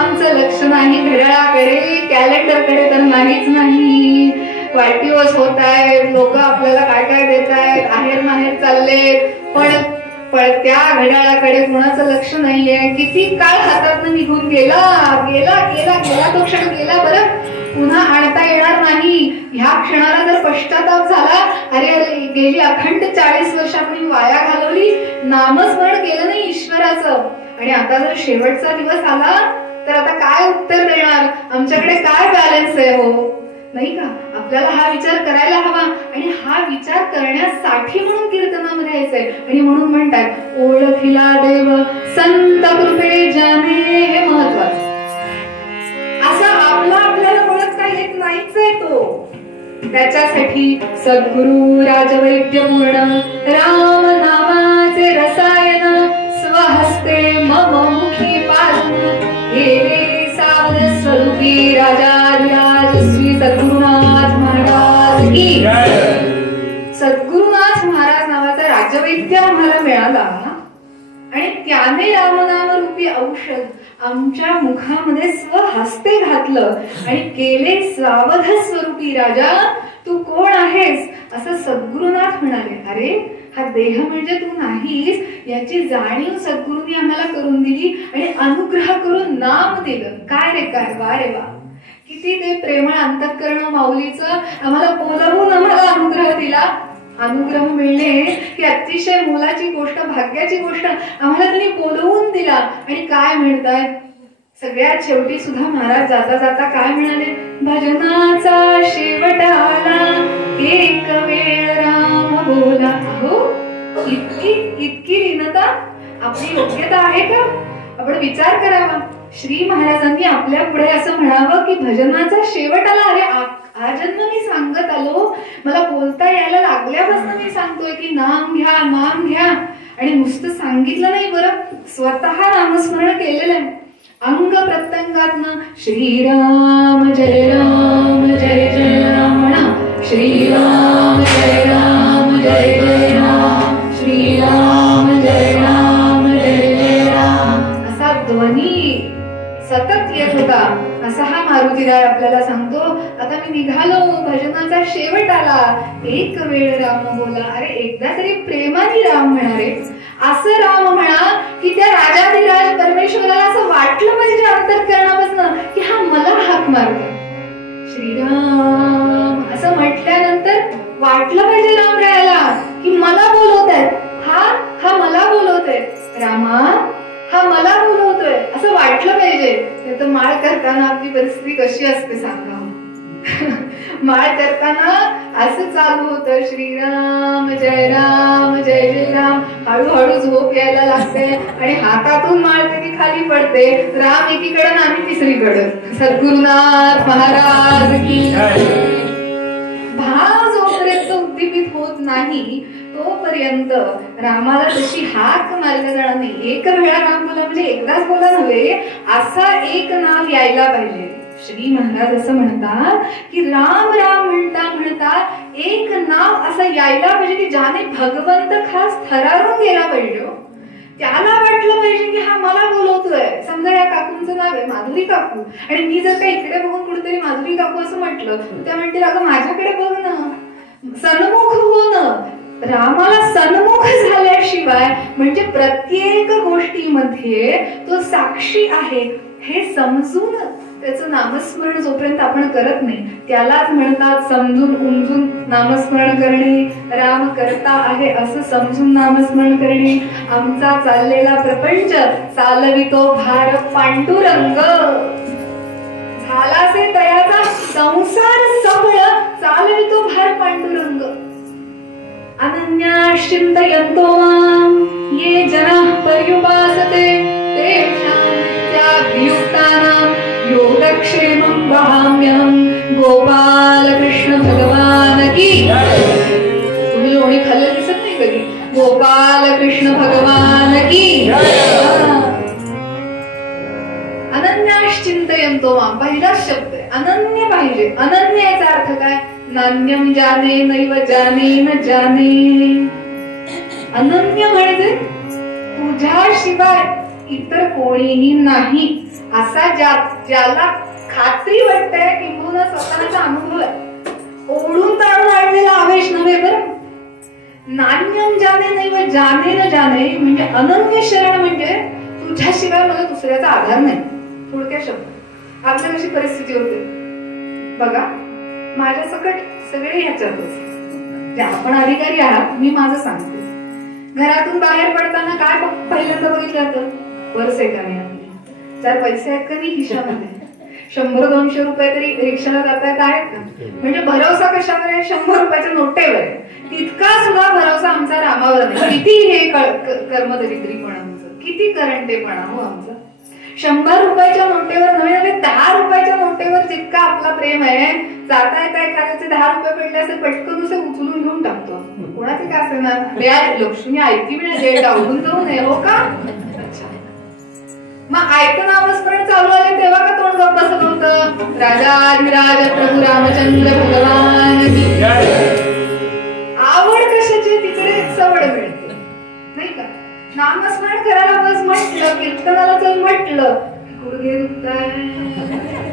आमचं लक्ष नाही घड्याळाकडे, कॅलेंडरकडे तर नाहीच नाही. वाढदिवस होत आहे, लोक आपल्याला काय काय देत आहेत, आहेर माहेर चालले, पण त्या घड्याळाकडे कोणाचं लक्ष नाहीये. किती काळ हातातनं निघून गेला गेला गेला गेला तो क्षण गेला. बरं पुन्हा आणता येणार नाही. ह्या क्षणाला जर पश्चाताप झाला, अरे अरे गेली अखंड 40 वर्ष आपण वाया घालवली, नामस्मरण केलं नाही ईश्वराचं, आणि आता जर शेवटचा दिवस आला तर आता काय उत्तर देणार? आमच्याकडे काय बॅलन्स आहे हो, नाही का? आपल्याला हा विचार करायला हवा. आणि हा विचार करण्यासाठी म्हणून कीर्तनामध्ये यायचंय. आणि म्हणून म्हणतात ओळखिला देव संत कृपे जाणे, हे महत्वाचं. असा आपल्याला ओळखता येत नाहीच आहे तो. त्याच्यासाठी सद्गुरु राजवैद्य पूर्ण राम नामाचे रसायन स्वहस्ते मम मुखी पालन हे सावध स्वरूपी राजाधिराज श्री सद्गुरुनाथ महाराज की. सद्गुरुनाथ महाराज नावाचा राजवैद्य आम्हाला मिळाला आणि त्याने रामनामरूपी औषध आमच्या मुखामध्ये स्वहस्ते घातलं आणि केले सावध स्वरूपी राजा तू कोण आहेस असं सद्गुरुनाथ म्हणाले. अरे हा देह म्हणजे तू नाहीस याची जाणीव सद्गुरूंनी आम्हाला करून दिली आणि अनुग्रह करून नाम दिलं. काय रे काय, वा रे वा, किती ते प्रेमळ अंतःकरण माऊलीचं आम्हाला बोलवून आम्हाला अनुग्रह दिला. अनुग्रह मिळणे ही अतिशय मोलाची गोष्ट, भाग्याची गोष्ट. आम्हाला त्यांनी बोलवून दिला. आणि काय म्हणताय सगळ्यात शेवटी सुद्धा महाराज जाता जाता काय म्हणाले? भजनाचा शेवट आला एक वेळ राम बोला. हो इतकी लीनता आपली योग्यता आहे का? आपण विचार करावा. श्री महाराजांनी आपल्या पुढे असं म्हणावं की भजनाचा शेवट आला. अरे आजन्म मी सांगत आलो, मला बोलता यायला लागल्यापासून मी सांगतोय की नाम घ्या नाम घ्या. आणि नुसतं सांगितलं नाही बरं, स्वतः नामस्मरण केलेलं आहे. अंग प्रत्यंगातनं श्रीराम जय राम जय जय राम म्हणा. श्रीराम जय राम जय जय राम, श्रीराम जय राम जय जय राम असा ध्वनी सतत येत होता. असा हा मारुतीराय आपल्याला सांगतो. आता मी निघालो, भजनाचा शेवट आला. एक वेळ राम बोला. अरे एकदा तरी प्रेमाने राम म्हणारे. असं राम म्हणा की त्या राजाधिराज परमेश्वराला असं वाटलं पाहिजे अंतःकरणापासून की हा मला हाक मारतो. श्रीराम असं म्हटल्यानंतर वाटलं पाहिजे रामरायाला की मला बोलवतायत, हा मला बोलवतोय, रामा हा मला बोलवतोय असं वाटलं पाहिजे. नाही तर माळ करताना आपली परिस्थिती कशी असते सांगा. माळ करताना असं चालू होतं, श्रीराम जय राम जय जय राम. हळूहळू झोप यायला लागते आणि हातातून माळ कधी खाली पडते. राम एकीकडे आणि आम्ही तिसरीकडे. सद्गुरुनाथ महाराज की भाव जोपर्यंत उद्दीपित होत नाही तोपर्यंत रामाला तशी हाक मारल्या जाणार नाही. एक वेळा राम बोला म्हणजे एकदाच बोला नव्हे, असा एक नाव यायला पाहिजे. श्री महाराज असं म्हणतात की राम राम म्हणता म्हणता एक नाव असं यायला पाहिजे की ज्याने भगवंत खास थरारून गेला पाहिजे. त्याला वाटलं पाहिजे की हा मला बोलवतोय. समजा या काकूंचं नाव आहे माधुरी काकू आणि मी जर का इकडे बघून कुठेतरी माधुरी काकू असं म्हटलं तर त्या म्हणतील अगं माझ्याकडे बघ ना, सन्मुख हो ना. रामाला सन्मुख झाल्याशिवाय म्हणजे प्रत्येक गोष्टीमध्ये तो साक्षी आहे हे समजून त्याचं नामस्मरण जोपर्यंत आपण करत नाही त्यालाच म्हणतात समजून उमजून नामस्मरण करणे. राम करता आहे असं समजून नामस्मरण करणे. आमचा चाललेला प्रपंच चालवितो भार पांडुरंग. झालासे तयाचा संसार सबळ चालवितो भार पांडुरंग. अनन्याश्चिंतयन्तो मां ये जनाः पर्युपासते तेषां नित्याभियुक्तानां योगक्षेमं वहाम्यहं. गोपाल कृष्ण भगवान की. तुम्ही लोणी खाल्लं दिसत नाही कधी. गोपाल कृष्ण भगवान की. अनन्याश्चिंतयन्तो मां पहिलाच शब्द आहे. अनन्य पाहिजे. अनन्य याचा अर्थ काय? नान्यम जाने नैव जाने न जाने. अनन्य म्हणजे तुझ्याशिवाय इतर कोणीही नाही असा ज्याला खात्री वाटते किंवा स्वतःचा अनुभव आहे. ओढून ताणून आणलेला आवेश नव्हे बरं. नान्यम जाने नैव जाने न जाने म्हणजे अनन्य शरण म्हणजे तुझ्याशिवाय मला दुसऱ्याचा आधार नाही. थोडक्या शब्द आपल्या कशी परिस्थिती होते बघा. माझ्या सकट सगळे ह्याच्यातच जे आपण अधिकारी आहात. मी माझं सांगते. घरातून बाहेर पडताना काय पहिल्यांदा बघितलं जातं? पर्स आहे का नाही आपली, 4 पैसे आहेत का नाही खिशामध्ये, 100-200 रुपये तरी रिक्षाला जाता येत आहेत का. म्हणजे भरोसा कशावर आहे? 100 रुपयाच्या नोटेवर. तितका सुद्धा भरोसा आमचा रामावर नाही. किती हे कर्मदरिद्रीपणा आमचं, किती करंटेपणा हो आमचं. 100 रुपयाच्या नोटेवर नव्हे नव्हे 10 रुपयाच्या नोटेवर जितका आपला प्रेम आहे. जाता येता एखाद्याचे 10 रुपये पडले असे पटकन असे उचलून घेऊन टाकतो. कोणाचे काय असे ना लक्ष्मी ऐकती मिळेल डावून जाऊ नये हो का. मग ऐकून नामस्मरण चालू आले तेव्हा का तोंड गप्प बसत होतं? राजाधिराज प्रभू रामचंद्र भगवान की. आवड कशाची तिकडे सवड मिळते नाही का. नामस्मरण करायला बस म्हटलं, कीर्तनाला चल म्हटलं, गुडघे दुखताय,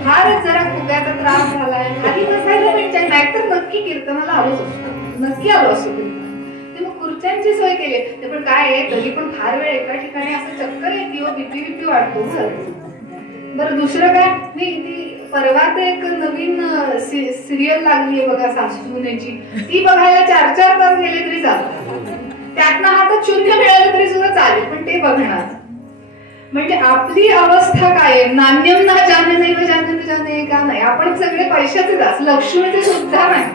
फारच जरा खुग्याचा त्रास झालाय, खाली बसायला भेटत नाहीतर नक्की कीर्तनाला आलोच असतो. नक्की आलो असतो कीर्तन. ते मग खुर्च्यांची सोय केली. ते पण काय आहे तरी पण फार वेळ एका ठिकाणी असं चक्कर येते हो, भीती वाटतो. बरं दुसरं काय नाही. ती परवा ते एक नवीन सिरियल लागली आहे बघा सासूनेची. ती बघायला 4-4 तास गेले तरी चालतात. त्यातनं हातात शून्य मिळालं तरी सुद्धा चालेल पण ते बघणार. म्हणजे आपली अवस्था काय आहे? नान्यम ना जाने नाही व जाने जाने का नाही. आपण सगळे पैशाचे दास. लक्ष्मीचे सुद्धा नाही.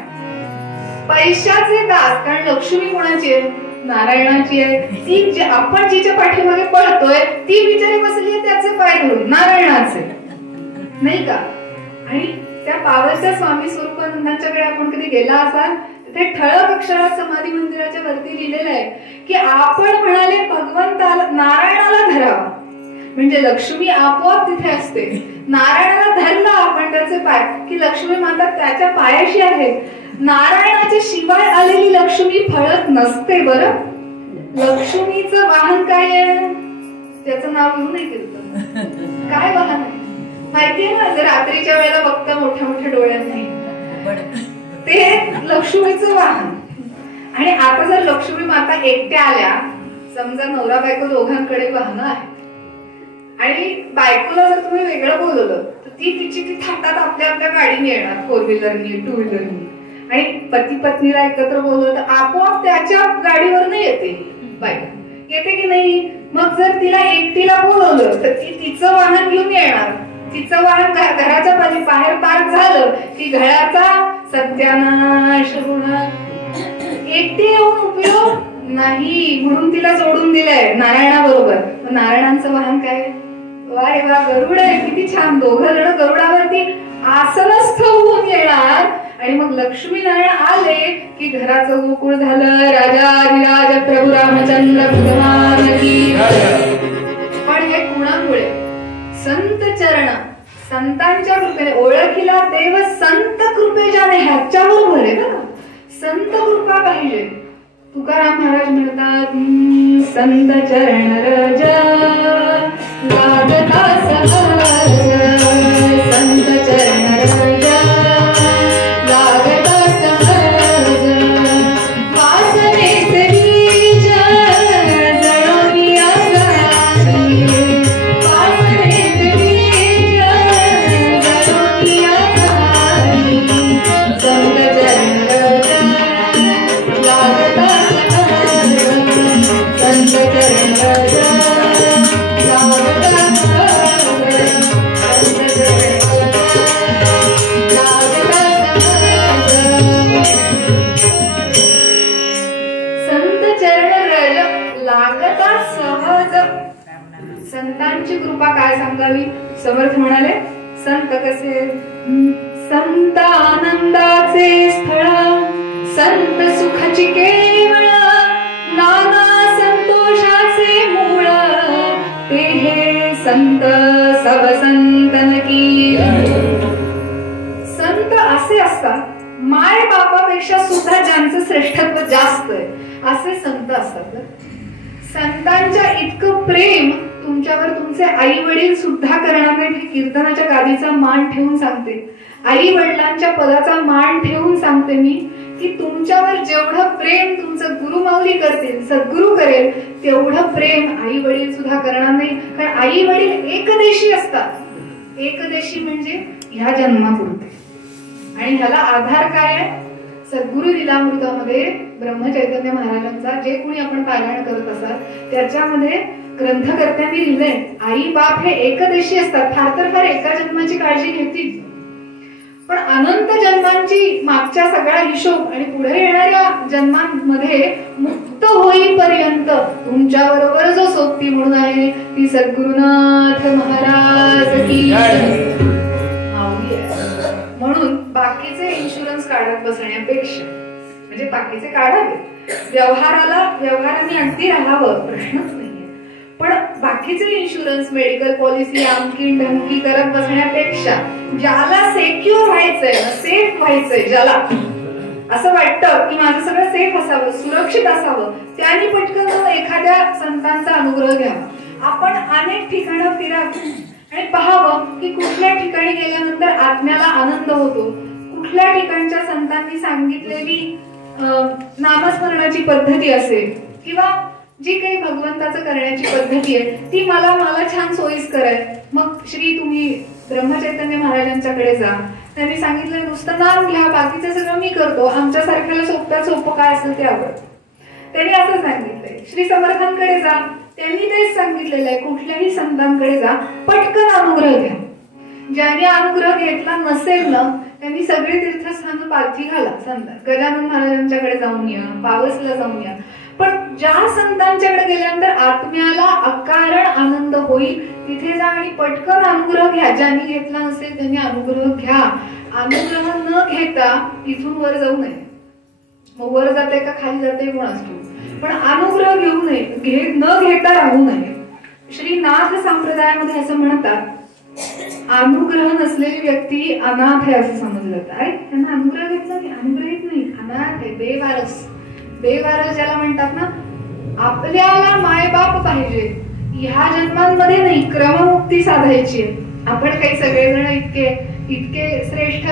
पैशाचे दास. कारण लक्ष्मी कोणाची आहे? नारायणाची आहे. ती आपण जिच्या पाठीमागे पळतोय ती बिचारी बसली आहे त्याचे पाय धरून नारायणाचे नाही का. आणि त्या पावरच्या स्वामी स्वरूपानंदांच्याकडे आपण कधी गेला असाल ते ठळक अक्षरात समाधी मंदिराच्या वरती लिहिलेलं आहे की आपण म्हणाले भगवंताला नारायणाला धरावा, म्हणजे लक्ष्मी आपोआप तिथे असते. नारायणाला धरला आपण त्याचे पाय की लक्ष्मी माता त्याच्या पायाशी आहे. नारायणाच्या शिवाय आलेली लक्ष्मी फळत नसते. बरं, लक्ष्मीचं वाहन काय आहे? त्याचं नाव घेऊ नये कीर्तन. काय वाहन आहे माहितीये ना? जर रात्रीच्या वेळेला बघता मोठ्या मोठ्या डोळ्यात नाही, ते लक्ष्मीचं वाहन. आणि आता जर लक्ष्मी माता एकट्या आल्या, समजा नवरा बायको दोघांकडे वाहनं आहे आणि बायकोला जर तुम्ही वेगळं बोलवलं तर ती तिची ती थाटात आपल्या आपल्या गाडीने येणार, 4 व्हीलरनी 2 व्हीलरनी. आणि पती पत्नीला एकत्र बोलवलं तर आपोआप त्याच्या गाडीवरनं येते बायको, येते की नाही? मग जर तिला एकटीला बोलवलं तर ती तिचं वाहन घेऊन येणार. तिचं वाहन घराच्या बाहेर पार्क झालं की घराचा सत्यानाश होणार. एकटी येऊन उपयोग नाही, म्हणून तिला जोडून दिलंय नारायणाबरोबर. नारायणांचं वाहन काय? वा रे वा, गरुड आहे. किती छान. दोघं जण गरुडावरती आसनस्थ होऊन येणार आणि मग लक्ष्मीनारायण आले की घराचं गोकुळ झालं. राजाधिराज प्रभू रामचंद्र भगवान की. पण हे कुणामुळे? संत चरण, संतांच्या कृपेने. ओळखीला देव संत कृपेच्याने, ह्याच्यावर भर आहे ना. संत कृपा पाहिजे. तुकाराम महाराज म्हणतात, संत चरण रजा लागता सहज, संत चरण रजा लागता सहज, वासनेचे बीज जळोनी आसरानी, वासनेचे बीज जळोनी आसरानी, संत चरण रजा लागता सहज, संत चरण रजा लागता सहज, संत चरण लागता सहज. संतांची कृपा काय सांगावी? समर्थ म्हणाले, संत कसे? संत आनंदाचे स्थळ, संत सुखाची केवळ, नाना संतोषाचे मूळ, ते हे संत सब संतन की. संत असे असतात, माय बापापेक्षा सुद्धा ज्यांचं श्रेष्ठत्व जास्त आहे असे संत असतात. संतांच्या इतकं प्रेम तुमच्यावर तुमचे आई वडील सुद्धा करणार नाहीत. हे कीर्तनाच्या गादीचा मान ठेवून सांगते, आई वडिलांच्या पदाचा मान ठेवून सांगते मी की तुमच्यावर जेवढं प्रेम तुमचं गुरुमाऊली करतील, सद्गुरु करेल, तेवढं प्रेम आई वडील सुद्धा करणार नाही. कारण आई वडील एकदेशी असतात. एकदेशी म्हणजे ह्या जन्मापुरते. आणि ह्याला आधार काय आहे? सद्गुरु लीलामृतामध्ये ब्रह्मचैतन्य महाराजांचा जे कोणी आपण पारायण करत असाल त्याच्यामध्ये ग्रंथकर्त्यांनी लिहिलंय, आई बाप हे एकदेशी असतात. फार तर फार एका जन्माची काळजी घेतील, पण अनंत जन्मांची मागच्या सगळा हिशोब आणि पुढे येणाऱ्या जन्मांमध्ये मुक्त होईपर्यंत तुमच्या बरोबर जो सोबती म्हणून आहे ती सद्गुरुनाथ महाराज की. म्हणून बाकीचे इन्शुरन्स काढत बसण्यापेक्षा, म्हणजे बाकीचे काढावे, व्यवहाराने अगदी राहावं, प्रश्नच नाहीये, पण बाकीचे इन्शुरन्स, मेडिकल पॉलिसी, आमकी ढमकी करत बसण्यापेक्षा ज्याला सेक्युअर व्हायचंय, सेफ व्हायचंय, ज्याला असं वाटतं की माझं सगळं सेफ असावं, सुरक्षित असावं, त्यांनी पटकन एखाद्या संतांचा अनुग्रह घ्यावा. आपण अनेक ठिकाणं फिरावं आणि पाहावं की कुठल्या ठिकाणी गेल्यानंतर आत्म्याला आनंद होतो, कुठल्या ठिकाणच्या संतांनी सांगितलेली नामस्मरणाची पद्धती असेल किंवा जी काही भगवंताचं करण्याची पद्धती आहे ती मला छान सोयीस्कर आहे. मग श्री तुम्ही ब्रह्मचैतन्य महाराजांच्याकडे जा, त्यांनी सांगितलं नुसतं नाम घ्या, बाकीचं सगळं मी करतो, आमच्या सारख्याला सोप्यात सोपं काय असेल ते आवडतं. त्यांनी असं सांगितलंय. श्री समर्थांकडे जा, त्यांनी तेच सांगितलेलं आहे, कुठल्याही संतांकडे जा, पटकन अनुग्रह घ्या. ज्याने अनुग्रह घेतला नसेल ना त्यांनी सगळे तीर्थस्थान पालथी घाला. संत गजानन महाराजांच्याकडे जाऊन या, पावसला जाऊन या, पण ज्या संतांच्याकडे गेल्यानंतर आत्म्याला अकारण आनंद होईल तिथे जा आणि पटकन अनुग्रह घ्या. ज्यांनी घेतला नसेल त्यांनी अनुग्रह घ्या. अनुग्रह न घेता इथून वर जाऊ नये. मग वर जाते का खाली जाते कोणास ठाऊक, पण अनुग्रह घेऊ नये, न घेता राहू नये. श्रीनाथ संप्रदायामध्ये असं म्हणतात, अनुग्रह नसलेली व्यक्ती अनाथ आहे असं समजलं जातं. अरे त्यांना अनुग्रह घेतला नाही, अनुग्रहित नाही, अनाथ आहे, बेवारस. बेवारस ज्याला म्हणतात ना, आपल्याला मायबाप पाहिजे ह्या जन्मांमध्ये नाही, क्रममुक्ती साधायची आहे. आपण काही सगळेजण इतके श्रेष्ठ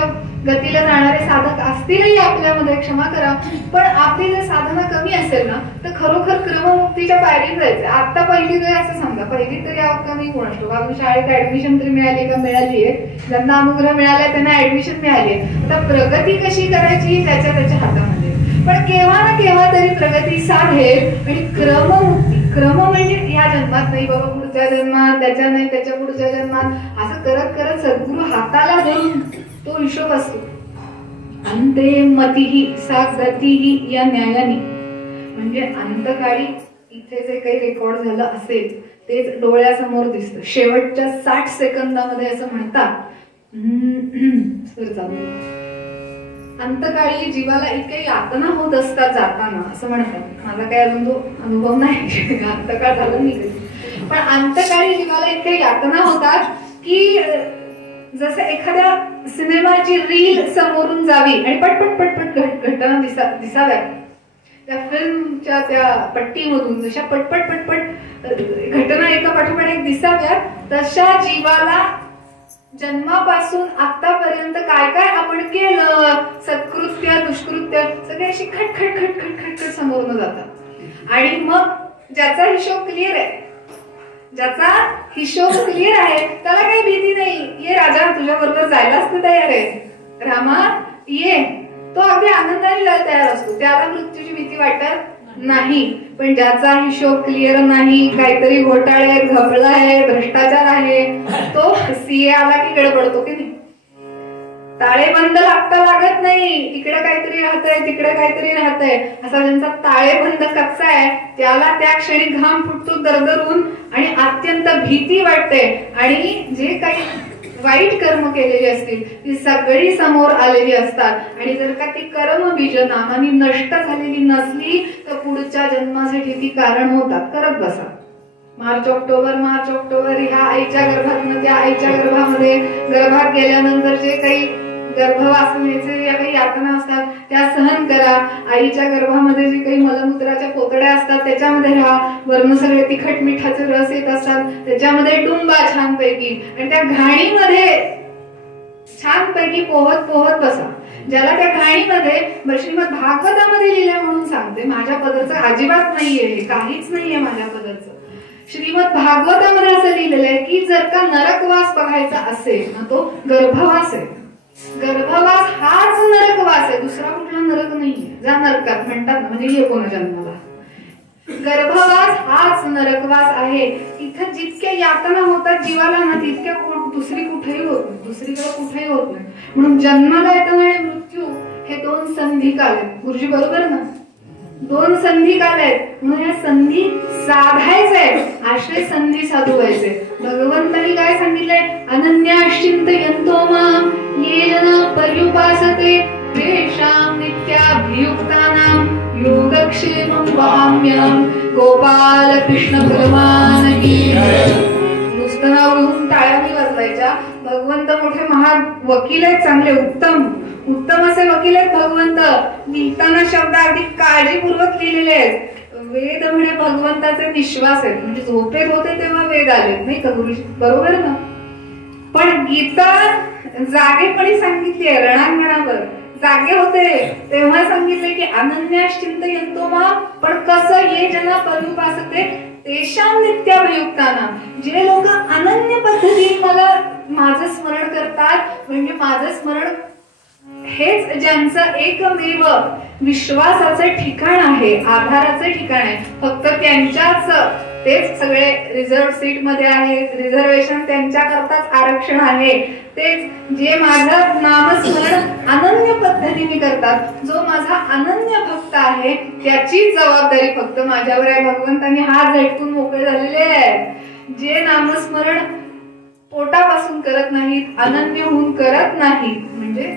गतीला जाणारे साधक असतीलही आपल्यामध्ये, क्षमा करा, पण आपली जर साधना कमी असेल ना तर खरोखर क्रममुक्तीच्या पायरीत जायचं. आता पहिली तरी असं समजा, पहिली तरी आहोत का नाही कोणाष्ट, अजून शाळेत ऍडमिशन तरी मिळाली का, मिळालीये, ज्यांना अनुग्रह मिळालाय त्यांना ऍडमिशन मिळाली. आता प्रगती कशी करायची त्याच्या हातामध्ये, पण केव्हा ना केव्हा तरी प्रगती साधेल. आणि क्रम म्हणजे या जन्मात नाही बाबा, पुढच्या जन्मात, त्याच्या नाही त्याच्या पुढच्या जन्मात, असं करत करत सद्गुरु हाताला धरून तो हिशोब असतो. अंते मतिही सा गतिही या न्यायाने, म्हणजे अंतकाळी इथे जे काही रेकॉर्ड झालं असेल तेच डोळ्यासमोर दिसतं. शेवटच्या 60 सेकंदामध्ये असं म्हणतात, अंतकाळी जीवाला इतके यातना होत असतात जाताना, असं म्हणतात. माझा काही अजून तो अनुभव नाही, अंतकाळ झालं नाही कधी, पण अंतकाळी जीवाला इतके यातना होतात की जसं एखाद्या सिनेमाची रील समोरून जावी आणि पटपट पटपट घटना दिसाव्या, त्या फिल्मच्या त्या पट्टीमधून जशा पटपट पटपट घटना एका पाठोपाठ एक दिसाव्या, तशा जीवाला जन्मापासून आतापर्यंत काय काय आपण केलं, सत्कृत्य दुष्कृत्य सगळे अशी खटखट खटखट खटखट समोरून जातात. आणि मग ज्याचा हिशोब क्लिअर आहे, त्याला काही भीती नाही. ये राजा, तुझ्या बरोबर जायलाच तर तयार आहे, रामा ये, तो अगदी आनंदाने जायला तयार असतो, त्याला मृत्यूची भीती वाटत नाही. पण ज्याचा हिशोब क्लिअर नाही, काहीतरी घोटाळे आहेत, घपला आहे, भ्रष्टाचार आहे, तो सीए आला की गडबडतो की नाही, ताळेबंद लागत नाही, इकडे काहीतरी राहतंय तिकडे काहीतरी राहतंय, असा ज्यांचा ताळेबंद कच्चा आहे त्याला त्या क्षणी घाम फुटतो दरदरून आणि अत्यंत भीती वाटते. आणि जे काही वाईट कर्म केलेली असतील ती सगळी समोर आलेली असतात. आणि जर का ती कर्म बीज नामानी नष्ट झालेली नसली तर पुढच्या जन्मासाठी ती कारण होतात. करत बसा, मार्च ऑक्टोबर ह्या आईच्या गर्भातून त्या आईच्या गर्भामध्ये, गर्भात गेल्यानंतर जे काही गर्भवासनेचे या काही यातना असतात त्या सहन करा. आईच्या गर्भामध्ये जे काही मलमूत्राच्या पोतड्या असतात त्याच्यामध्ये राहा. वर्ण सगळे तिखट मिठाचे रस येत असतात त्याच्यामध्ये डुंबा छानपैकी, आणि त्या घाणीमध्ये छानपैकी पोहत पोहत बसा. ज्याला त्या घाणीमध्ये श्रीमद भागवतामध्ये लिहिलंय म्हणून सांगते, माझ्या पदरचं अजिबात नाहीये, हे काहीच नाहीये माझ्या पदरचं. श्रीमद भागवतामध्ये असं लिहिलेलं आहे की जर का नरकवास बघायचा असेल ना तो गर्भवास आहे. गर्भवास हाच नरकवास आहे, दुसरा कुठला नरक नाहीये. जा नरकात म्हणतात ना, म्हणजे ये कोण जन्माला. गर्भवास हाच नरकवास आहे. इथं जितक्या यातना होतात जीवाला ना तितक्या दुसरी कुठेही होत नाही, दुसरीकडे कुठेही होत नाही. म्हणून जन्माला येताना आणि मृत्यू हे 2 संधी काल आहेत. गुरुजी बरोबर ना, 2 संधी काल आहेत. म्हणून या संधी साधायचंय, आश्रय संधी साधू व्हायचे. भगवंतांनी काय सांगितलंय, अनन्याश्चिंतयन्तो मां ये जना पर्युपासते तेषां नित्याभियुक्तानां योगक्षेमं वहाम्यहं. गोपाल कृष्ण भगवान की नुसतं नाव घेऊन टाळ्या मी वाजवायच्या. भगवंत मोठे महान वकील आहेत, चांगले उत्तम असे वकील आहेत भगवंत. लिहिताना शब्द अगदी काळजीपूर्वक लिहिलेले आहेत. वेद म्हणे भगवंताचे निश्वास आहेत, म्हणजे झोपेत होते तेव्हा वेद आले नाही का गुरुजी, बरोबर ना. पण गीता जागेपणी सांगितली आहे, रणांगणावर जागे होते तेव्हा सांगितले की अनन्याश्चिंतयन्तो मां. पण कसं, ये जना पर्युपासते तेषां नित्याभियुक्तानां. जे लोक अनन्य पद्धतीने मला माझं स्मरण करतात, म्हणजे माझं स्मरण हेच ज्यांचं एकमेव विश्वासाचे ठिकाण आहे, आधाराचे ठिकाण आहे, फक्त त्यांच्याच तेच सगळे रिझर्व सीट मध्ये आहेत, रिझर्वेशन त्यांच्या करताच आरक्षण आहे. तेच जे माझं नामस्मरण अनन्य पद्धतीने करतात, जो माझा अनन्य भक्त आहे त्याची जबाबदारी फक्त माझ्यावर आहे. भगवंतांनी हात झटकून मोकळे झालेले आहेत. जे नामस्मरण पोटापासून करत नाहीत, अनन्य होऊन करत नाहीत, म्हणजे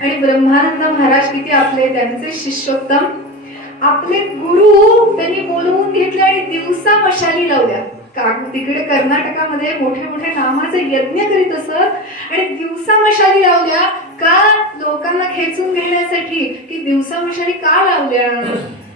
आणि ब्रह्मानंद महाराज किती आपले त्यांचे शिष्योत्तम, आपले गुरु त्यांनी बोलवून घेतले आणि दिवसा मशाली लावल्या. तिकडे कर्नाटकामध्ये मोठे मोठे नामाचे यज्ञ करीत असत आणि दिवसा मशाली लावल्या का, लोकांना खेचून घेण्यासाठी की दिवसा मशाली का लावल्या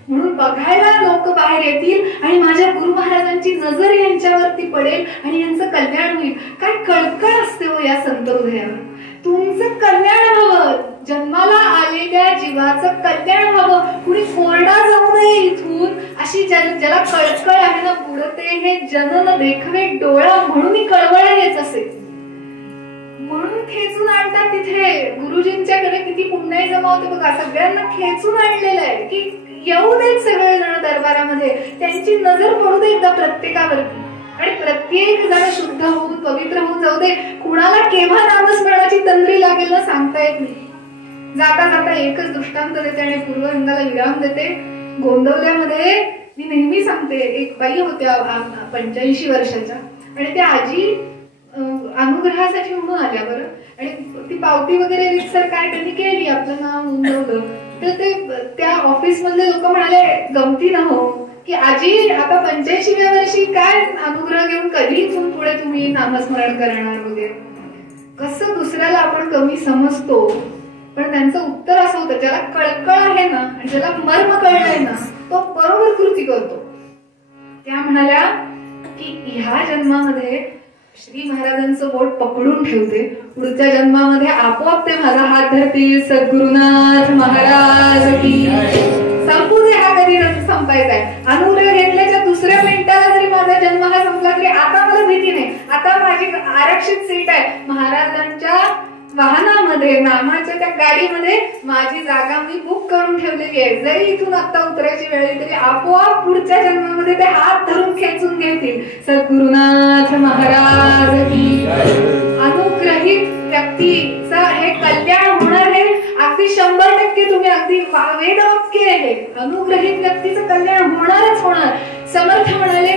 म्हणून बघायला लोक बाहेर येतील आणि माझ्या गुरु महाराजांची नजर यांच्यावरती पडेल आणि यांचं कल्याण होईल. काय कळकळ असते हो या संत हृदयावर. तुमचं कल्याण व्हावं, जन्माला आलेल्या जीवाचं कल्याण व्हावं, कुणी कोरडा जाऊ नये इथून, अशी ज्याला कळकळ आहे ना, बुडते हे जनन देखवे डोळा म्हणून कळवळ येत असे. म्हणून खेचून आणतात तिथे. गुरुजींच्याकडे किती पुण्य जमा होते बघा, सगळ्यांना खेचून आणलेलं आहे की येऊ देत सगळे जण दरबारामध्ये, त्यांची नजर पडू दे एकदा प्रत्येकावरती आणि प्रत्येक जण शुद्ध होऊन पवित्र होऊन जाऊ दे. कुणाला केव्हा नामस्मरणाची तंद्री लागेल ना सांगता येत नाही. जाता जाता एकच दृष्टांत देते आणि पूर्वरंगाला विराम देते. गोंदवल्यामध्ये मी नेहमी सांगते, एक बाई होत्या 85 वर्षाच्या आणि त्या आजी अनुग्रहासाठी म्हणून आल्या बरं, आणि ती पावती वगैरे रितसर काय त्यांनी केली, आपलं नाव नोंदवलं. तर ते त्या ऑफिस मधले लोक म्हणाले गमती न हो की आजी आता 85व्या वर्षी काय अनुग्रह घेऊन कधी इथून पुढे तुम्ही नामस्मरण करणार वगैरे. कसं दुसऱ्याला आपण कमी समजतो, पण त्यांचं उत्तर असं होतं, ज्याला कळकळ आहे ना आणि ज्याला मर्म कळलंय ना तो बरोबर कृती करतो. त्या म्हणाल्या की ह्या जन्मामध्ये श्री महाराजांचं बोट पकडून ठेवते, पुढच्या जन्मामध्ये आपोआप ते माझा हात धरतील. सद्गुरुनाथ महाराज की. संपू दे, हा कधी संपायचा आहे. अनुग्रह घेतल्याच्या दुसऱ्या मिनिटाला जरी माझा जन्म हा संपला तरी आता मला भीती नाही. आता माझी आरक्षित सीट आहे महाराजांच्या वाहनामध्ये, नामाच्या त्या गाडीमध्ये माझी जागा मी बुक करून ठेवलेली आहे. जरी इथून आता उतरायची वेळ तरी आपोआप पुढच्या जन्मामध्ये ते हात धरून खेचून घेतील. सद्गुरुनाथ महाराज की. अनुग्रहित व्यक्तीचं हे कल्याण होणार आहे अगदी 100%. तुम्ही अगदी वेदवाक्य आहे, अनुग्रहित व्यक्तीचं कल्याण होणारच होणार. समर्थ म्हणाले,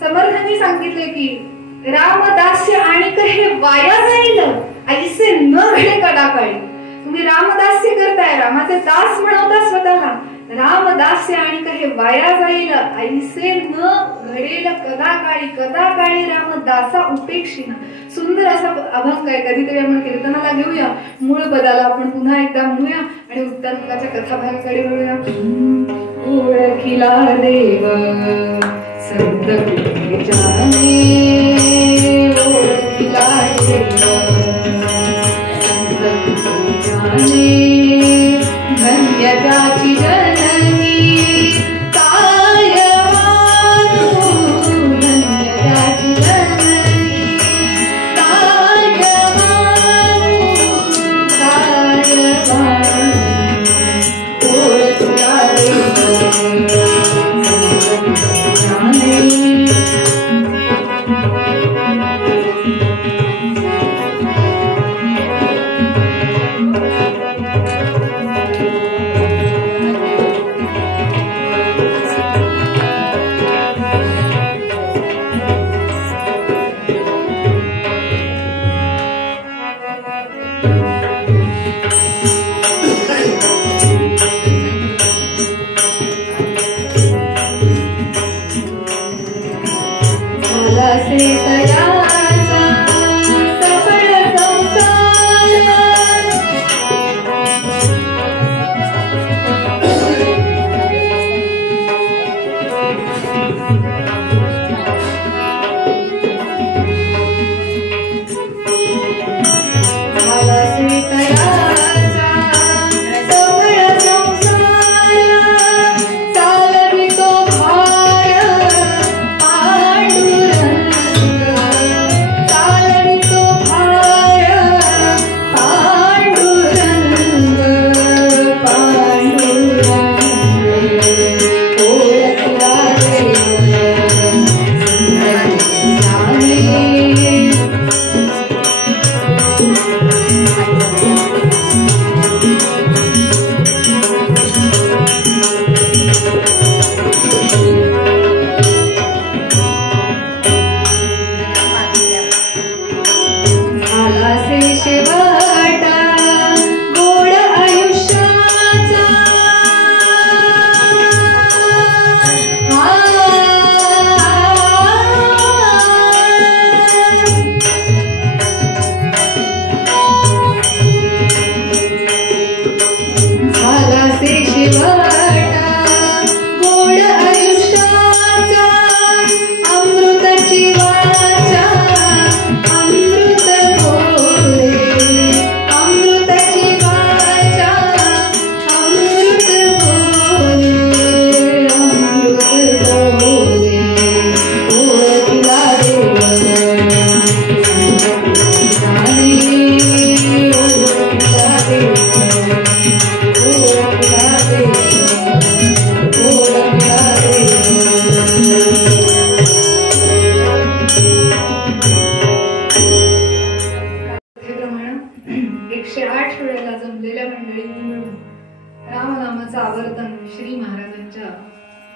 समर्थांनी सांगितले की रामदास्य आणिक हे वाया जाईल, ऐसे न घडे कदाकाळी. तुम्ही रामदास्य करताय, रामाचे दास म्हणवता स्वतःला, रामदास्य आणिक हे वाया जाईल, ऐसे न घडेल कदाकाळी. कदाकाळी रामदासा उपेक्षिना. सुंदर असा अभंग आहे, कधीतरी आपण कीर्तनाला घेऊया. मूळ पदाला आपण पुन्हा एकदा म्हणूया आणि उत्तराच्या कथाभागाकडे वळूया. ओळखिला देव संत जाणे, ओळखिला देव संत जाणे, धन्य त्याची जननी काय मानू, धन्य त्याची जननी काय मानू, काय मानू. ओळखिला देव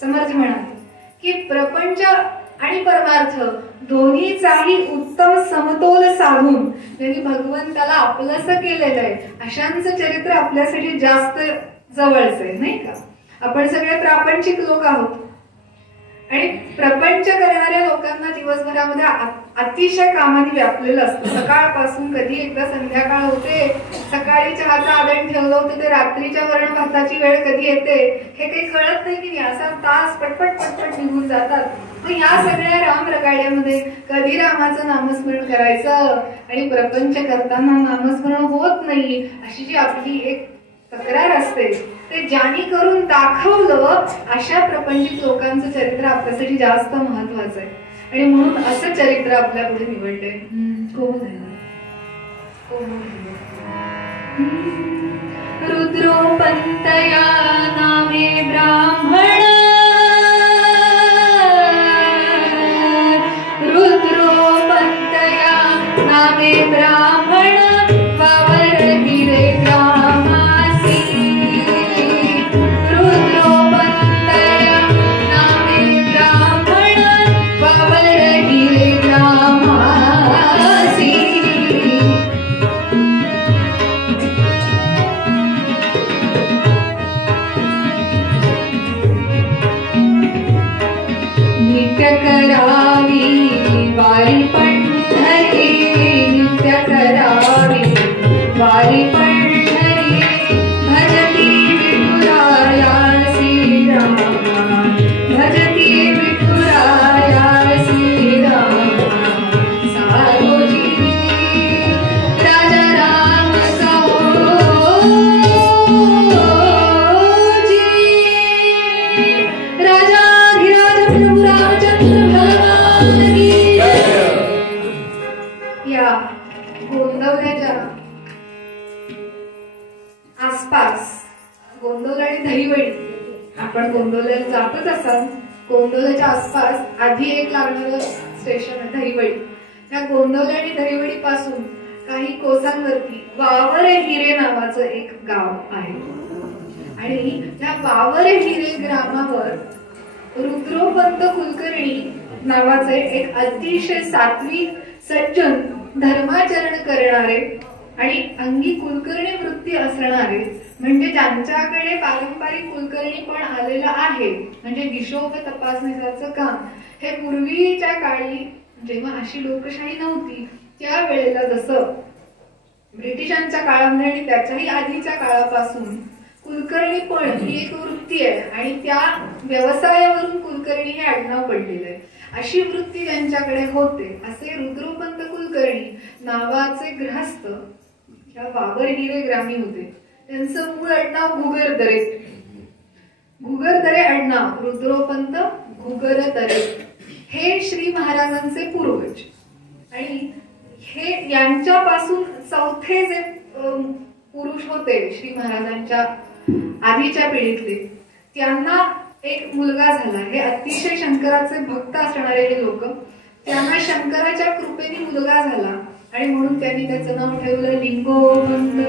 समर्थ म्हणाले की प्रपंच आणि परमार्थ दोन्हीचाही उत्तम समतोल साधून त्यांनी भगवंताला आपलंसं केलेलं आहे. अशांचं चरित्र आपल्यासाठी जास्त जवळचं आहे, नाही का? आपण सगळे प्रापंचिक लोक आहोत आणि प्रपंच करणाऱ्या लोकांना दिवसभरामध्ये अतिशय कामाने व्यापलेलं असतं. सकाळपासून कधी एकदा संध्याकाळ होते, सकाळी चहाचं आदण ठेवलं होतं ते रात्रीच्या वरण भाताची वेळ कधी येते हे काही कळत नाही की असा तास पटपट पटपट निघून जातात. मग ह्या सगळ्या राम रगाड्यामध्ये कधी रामाचं नामस्मरण करायचं आणि प्रपंच करताना नामस्मरण होत नाही अशी जी आपली एक तक्रार असते ते ज्यांनी करून दाखवलं अशा प्रपंचित लोकांचं चरित्र आपल्यासाठी जास्त महत्वाचं आहे. आणि म्हणून असं चरित्र आपल्या पुढे निवडलंय. रुद्रोपंतया नामे ब्राह्मण, रुद्रोपंतया नामे ब्राह्मण, वावर हिरे ग्रामासी. रुद्रोपंतया नामे ब्राह्मण, वावर हिरे ग्रामासी. नित्य करावी वारी पंढरी, नित्य करावी वारी पंढरी, भजती विठुराया श्रीरामा, भजती विठुराया श्रीरामा. सारोजी राजा राम कहोजी, राजा प्रभु रामचंद्र भगवान की. या गोंदवल्याच्या आसपास, गोंदवला आणि दहिवडी, आपण गोंदवल्याला जातच असाल. गोंदवल्याच्या आसपास आधी एक लागणारं स्टेशन आहे दहिवडी. त्या गोंदवल्या आणि दहिवडी पासून काही कोसांवरती वावर हिरे नावाचं एक गाव आहे आणि त्या वावर हिरे ग्रामावर रुद्रोपंत कुलकर्णी नावाचे एक अतिशय सात्विक सज्जन धर्माचरण करणारे आणि अंगी कुलकर्णी वृत्ती असणारे, म्हणजे ज्यांच्याकडे पारंपरिक कुलकर्णी पण आलेलं आहे, म्हणजे हिशोब तपासणीचं काम हे पूर्वीच्या काळी जेव्हा अशी लोकशाही नव्हती त्यावेळेला जसं ब्रिटिशांच्या काळामध्ये आणि त्याच्याही आधीच्या काळापासून कुलकर्णी पण ही एक वृत्ती आहे आणि त्या व्यवसायावरून कुलकर्णी हे आडनाव पडलेलं आहे. अशी वृत्ती ज्यांच्याकडे होते असे रुद्रोपंत कुलकर्णी नावाचे गृहस्थ या वावर हिरे ग्रामी होते. त्यांचं मूळ आडनाव घुगरदरे. घुगरदरे आडनाव रुद्रोपंत घुगरदरे हे श्री महाराजांचे पूर्वज आणि हे यांच्यापासून चौथे जे पुरुष होते श्री महाराजांच्या आधीच्या पिढीतले, त्यांना एक मुलगा झाला. हे अतिशय शंकराचे भक्त असणारे हे लोक, त्यांना शंकराच्या कृपेने मुलगा झाला आणि म्हणून त्यांनी त्याचं नाव ठेवलं लिंगोपंत.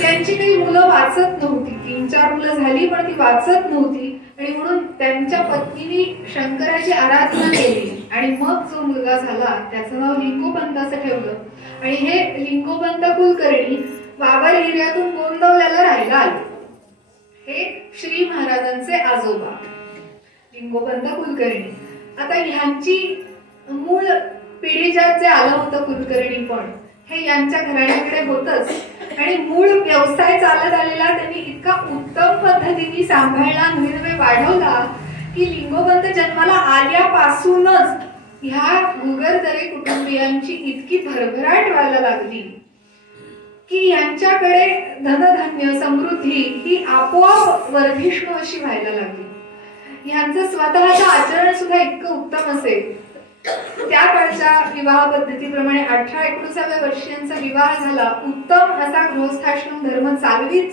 त्यांची काही मुलं वाचत नव्हती, 3-4 मुलं झाली पण ती वाचत नव्हती आणि म्हणून त्यांच्या पत्नीने शंकराची आराधना केली आणि मग जो मुलगा झाला त्याचं नाव लिंगोपंत असं ठेवलं. आणि हे लिंगोपंत कुलकर्णी वावर हिऱ्यातून गोंदवल्याला राहायला आले. हे श्री महाराजांचे आजोबा लिंगोपंत कुलकर्णी. आता ह्यांची मूळ पिढी ज्यात जे आलं होतं कुलकर्णी पण हे यांच्या घराण्याकडे होतच आणि मूळ व्यवसाय चालत आलेला त्यांनी इतका उत्तम पद्धतीने सांभाळला, नवे वाढवला की लिंगोपंत जन्माला आल्यापासूनच ह्या घुगरदरे कुटुंबियांची इतकी भरभराट व्हायला लागली की यांच्याकडे धनधान्य समृद्धी ही आपोआप वर्धिष्णू अशी व्हायला लागली. ह्यांचं स्वतःचं आचरण सुद्धा इतकं उत्तम असेल. त्या काळच्या विवाह पद्धतीप्रमाणे 18-19व्या वर्षीयांचा विवाह झाला. उत्तम असा गृहस्थाश्रम धर्म चालवीत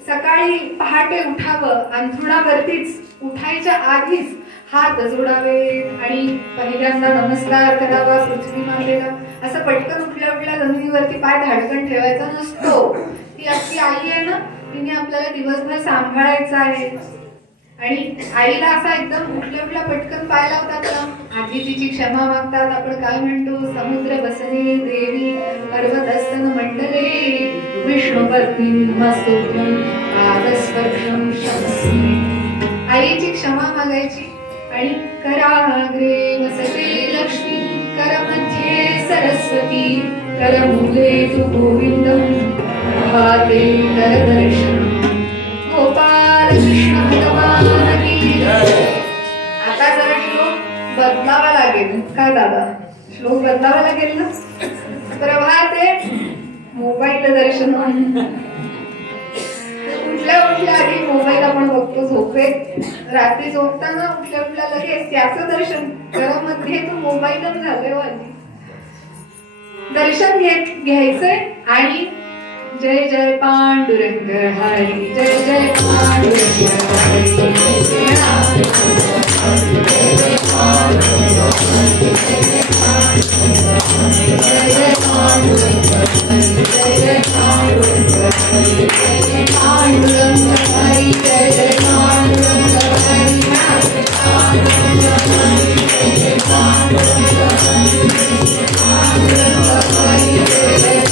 सकाळी पहाटे उठावं, अंथरुणावरतीच उठायच्या आधीच हात जोडावे आणि पहिल्यांदा नमस्कार करावा पृथ्वी मातेला. असं पटकन उठल्या जमिनीवरती पाय धाडकन ठेवायचा नसतो. ती आपली आई आहे ना, तिने आपल्याला दिवसभर सांभाळायचं आहे, आणि आईला असा एकदम उठल्या पटकन पाय लावतात ना, आधी तिची क्षमा मागतात. आपण काय म्हणतो, समुद्र बसने देवी पर्वतस्तन मंडले विष्णुपत्नी स्तोत्रम पादस्पर्शम शमस्मे. आईची क्षमा मागायची आणि कराग्रे वसते लक्ष्मी, करमध्ये सरस्वती, करमूले तु गोविंदम, प्रभाते करदर्शनम. गोपाल कृष्ण भगवान की जय. आता जरा श्लोक बदलावा लागेल. काय दादा, श्लोक बदलावा लागेल ना. प्रभाते मोबाईल दर्शन. उठल्या आधी मोबाईल आपण बघतो झोपेत, रात्री झोपताना उठल्या लगेच त्याचं दर्शन. घरामध्ये तो मोबाईलच झालंय आधी. दर्शन घ्यायचंय आणि जय जय पांडुरंग हरी, जय जय पांडुरंग हरी, जय जय पांडुरंग हरी, जय जय पांडुरंग हरी, जय जय पांडुरंग हरी, जय जय पांडुरंग हरी, जय जय पांडुरंग हरी, जय जय पांडुरंग हरी, जय जय पांडुरंग हरी, जय जय पांडुरंग हरी, जय जय पांडुरंग हरी, जय जय पांडुरंग हरी, जय जय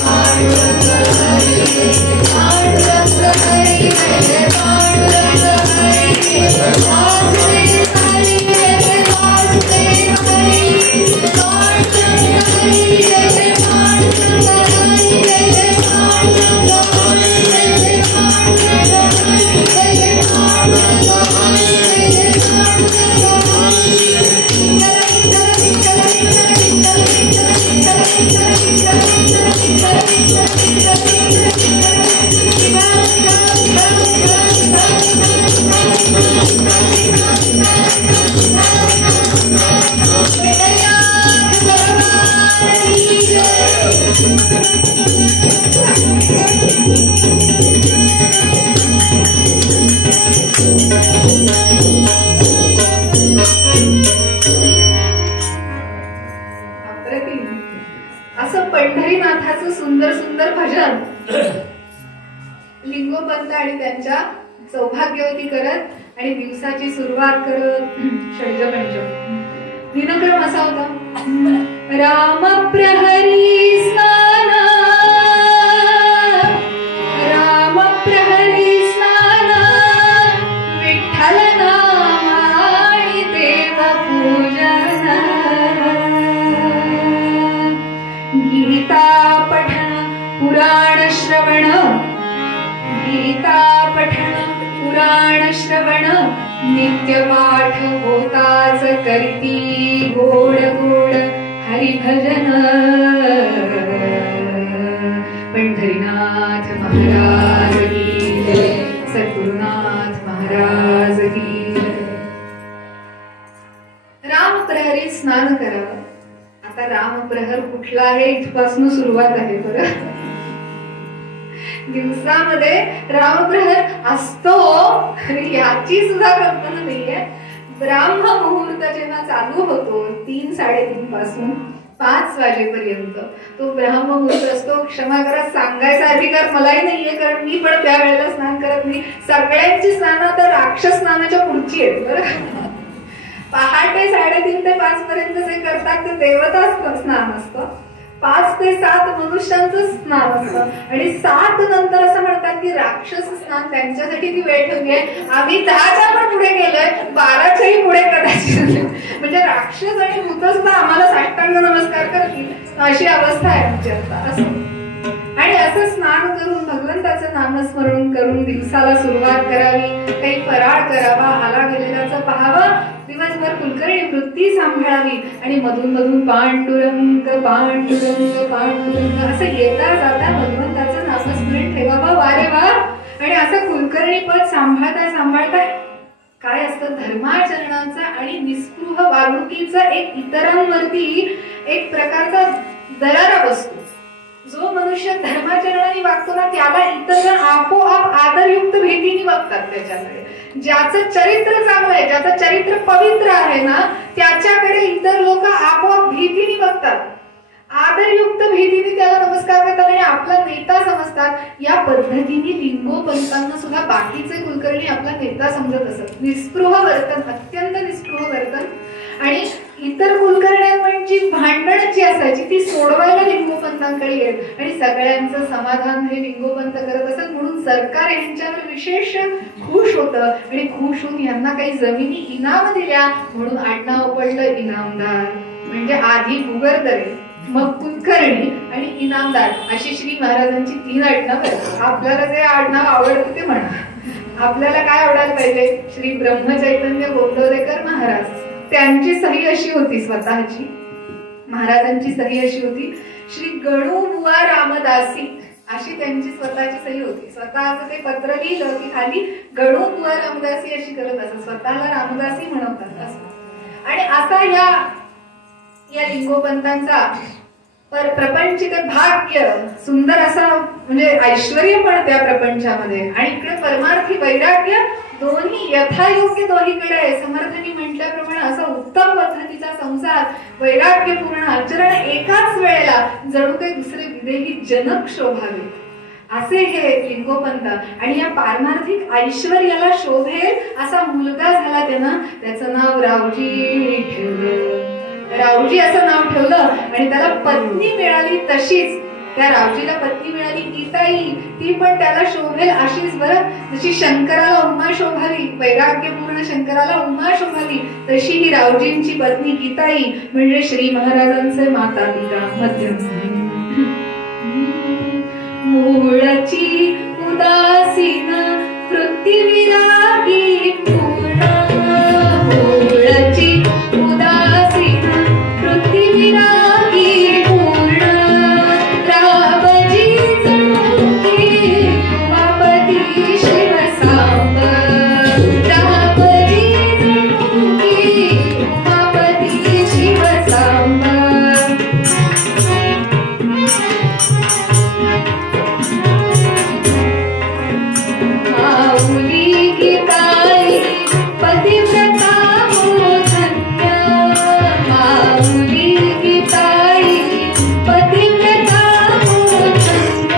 पांडुरंग हरी, जय जय पांडुरंग हरी, जय जय वासुदेव हरी, जय जय वासुदेव हरी, पांडुरंग हरी, जय जय पांडुरंग हरी, जय जय पांडुरंग हरी, जय जय पांडुरंग हरी, जय जय पांडुरंग हरी, जय जय पांडुरंग असं पंढरीनाथाचं सुंदर सुंदर भजन लिंगोपंत आणि त्यांच्या सौभाग्यवती करत आणि दिवसाची सुरुवात करत षड्जपंचम. दिनक्रम असा होता, राम प्रहरी स्नान, राम प्रहरी स्नान, विठ्ठल नाम आणि देव पूजन, गीता पठण पुराण श्रवण, गीता पठण पुराण श्रवण, नित्यपाठ होताच करती गोड गोड हरिभजन. पंढरीनाथ महाराज की जय, सद्गुरुनाथ महाराज की जय. राम प्रहरी स्नान करावं. आता राम प्रहर कुठला आहे इथपासून सुरुवात आहे बरं. दिवसामध्ये रामप्रहर असतो याची सुद्धा कल्पना नाहीये. ब्राह्म मुहूर्त जेव्हा चालू होतो 3-3:30 पासून 5 वाजेपर्यंत तो ब्राह्म मुहूर्त असतो. क्षमा करा, सांगायचा अधिकार मलाही नाहीये, कारण मी पण त्या वेळेला स्नान करत नाही. सगळ्यांची स्नानं तर राक्षस स्नानाच्या पुढची आहेत बरं. पहाटे 3:30 ते 5 पर्यंत जे करतात ते देवता स्नान असतं. 5 ते 7 मनुष्यांचं स्नान असतं आणि 7 नंतर असं म्हणतात की राक्षस स्नान, त्यांच्यासाठी ती वेळ ठेवली आहे. आम्ही 10च्या पण पुढे गेलोय, 12च्याही पुढे कदाचित. म्हणजे राक्षस आणि भूत सुद्धा आम्हाला साष्टांग नमस्कार करतील अशी अवस्था आहे आमची आता असं. आणि असं स्नान करून भगवंताचं नामस्मरण करून दिवसाला सुरुवात करावी. काही फराळ करावा, आला गेलेल्याचं पाहावं. दिवसभर कुलकर्णी वृत्ती सांभाळावी आणि मधून मधून पांडुरंग पांडुरंग पांडुरंग असं येता जाता भगवंताचं नामस्मरण ठेवावं. वारे वा. आणि असं कुलकर्णी पद सांभाळता काय असतं, धर्माचरणाचा आणि निस्पृह वागणुकीचा एक इतरांवरती एक प्रकारचा दरारा बसतो. जो मनुष्य धर्माचरणाने वागतो ना त्याला इतर आपोआप आदरयुक्त भीतीने बघतात त्याच्याकडे. ज्याचं चरित्र चांगलं आहे, ज्याचं चरित्र पवित्र आहे ना त्याच्याकडे इतर लोक आपोआप भीतीने बघतात. आदरयुक्त भीतीने त्याला नमस्कार करतात आणि आपला नेता समजतात. या पद्धतीने लिंगोपंतांना सुद्धा बाकीचे कुलकर्णी आपला नेता समजत असत. निस्पृह वर्तन, अत्यंत निस्पृह वर्तन. आणि इतर कुलकर्ण्यांची भांडण जी असायची ती सोडवायला लिंगोपंतांकडे येत आणि सगळ्यांचं समाधान हे लिंगोपंत करत असत. म्हणून सरकार यांच्यावर विशेष खुश होतं आणि खुश होऊन यांना काही जमिनी इनाम दिल्या म्हणून आडनाव पडलं इनामदार. म्हणजे आधी भुगरदरे, मग कुलकर्णी आणि इनामदार अशी श्री महाराजांची 3 आडनाव. आपल्याला जे आडनाव आवडतं ते म्हणा. आपल्याला काय आवडायला पाहिजे? श्री ब्रह्मचैतन्य गोंदवलेकर महाराज, त्यांची सही अशी होती स्वतःची, महाराजांची सही अशी होती. श्री गणूबुवा रामदासी अशी त्यांची स्वतःची सही होती. स्वतःचं ते पत्र लिहिलं की खाली गणूबुवा रामदासी अशी करत असत. स्वतःला रामदासी म्हणतात असं. आणि असा या लिंगोपंतांचा प्रपंच ते भाग्य सुंदर असा म्हणजे ऐश्वर्य पण त्या प्रपंचामध्ये आणि इकडे परमार्थी वैराग्य दोन्ही यथायोग्य दोन्हीकडे आहे. समर्थांनी म्हटल्याप्रमाणे असा उत्तम पद्धतीचा संसार, वैराग्यपूर्ण आचरण एकाच वेळेला जणू काही दुसरे विदेही जनक शोभावे असे हे लिंगोपंत. आणि या पारमार्थिक ऐश्वर्याला शोभेल असा मुलगा झाला त्यांना. त्याचं नाव रावजी ठेवलं. रावजी असं नाव ठेवलं आणि त्याला पत्नी मिळाली तशीच. त्या रावजीला पत्नी मिळाली गीताई. ती पण त्याला शोभेल अशीच. बरं, जशी शंकराला उमा शोभावी, वैराग्यपूर्ण शंकराला उमा शोभावी, तशी ही रावजींची पत्नी गीताई म्हणजे श्री महाराजांचे माता पिता मध्यम. मूळची उदासीन पृथ्वीरागी पूर्ण, मूळची उदासीन पृथ्वीरागी पूर्ण, रावजी जणुकी उमापती शिवसांब, रावजी जणुकी उमापती शिवसांब. माऊली गीताई पतिव्रता हो धन्य, माऊली गीताई पतिव्रता हो धन्य,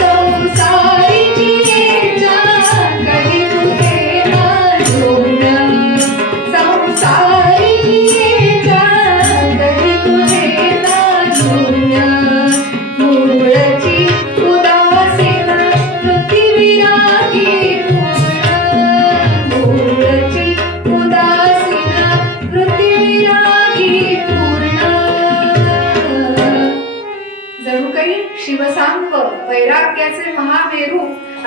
संसारी जियेच्या कधी तुझे ना जोड्य, संसारी जियेच्या कधी तुझे ना जोड्य. मूळची उदासीन पृथ्वीरागी पूर्ण, मूळची उदासीन पृथ्वीरागी पूर्ण. जणू काही शिवसांब, वैराग्याचे महामेरू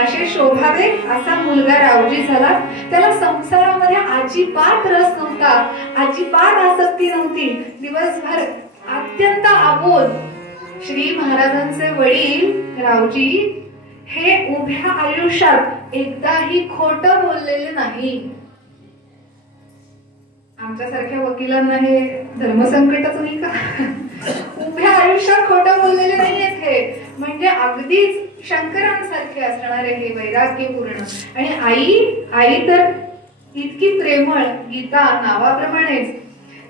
असे शोभावे असा मुलगा रावजी झाला. त्याला संसारामध्ये अजिबात रस नव्हता, अजिबात आसक्ती नव्हती. दिवसभर अत्यंत अबोध. श्री महाराजांचे वडील रावजी हे उभ्या आयुष्यात एकदाही खोटं बोललेले नाही. आमच्यासारख्या वकिलांना हे धर्मसंकटच नाही का? उभ्या आयुष्यात खोटं बोललेले नाहीयेत हे. म्हणजे अगदीच शंकरांसारखे असणारे हे वैराग्यपूर्ण. आणि आई तर इतकी प्रेमळ. गीता नावाप्रमाणेच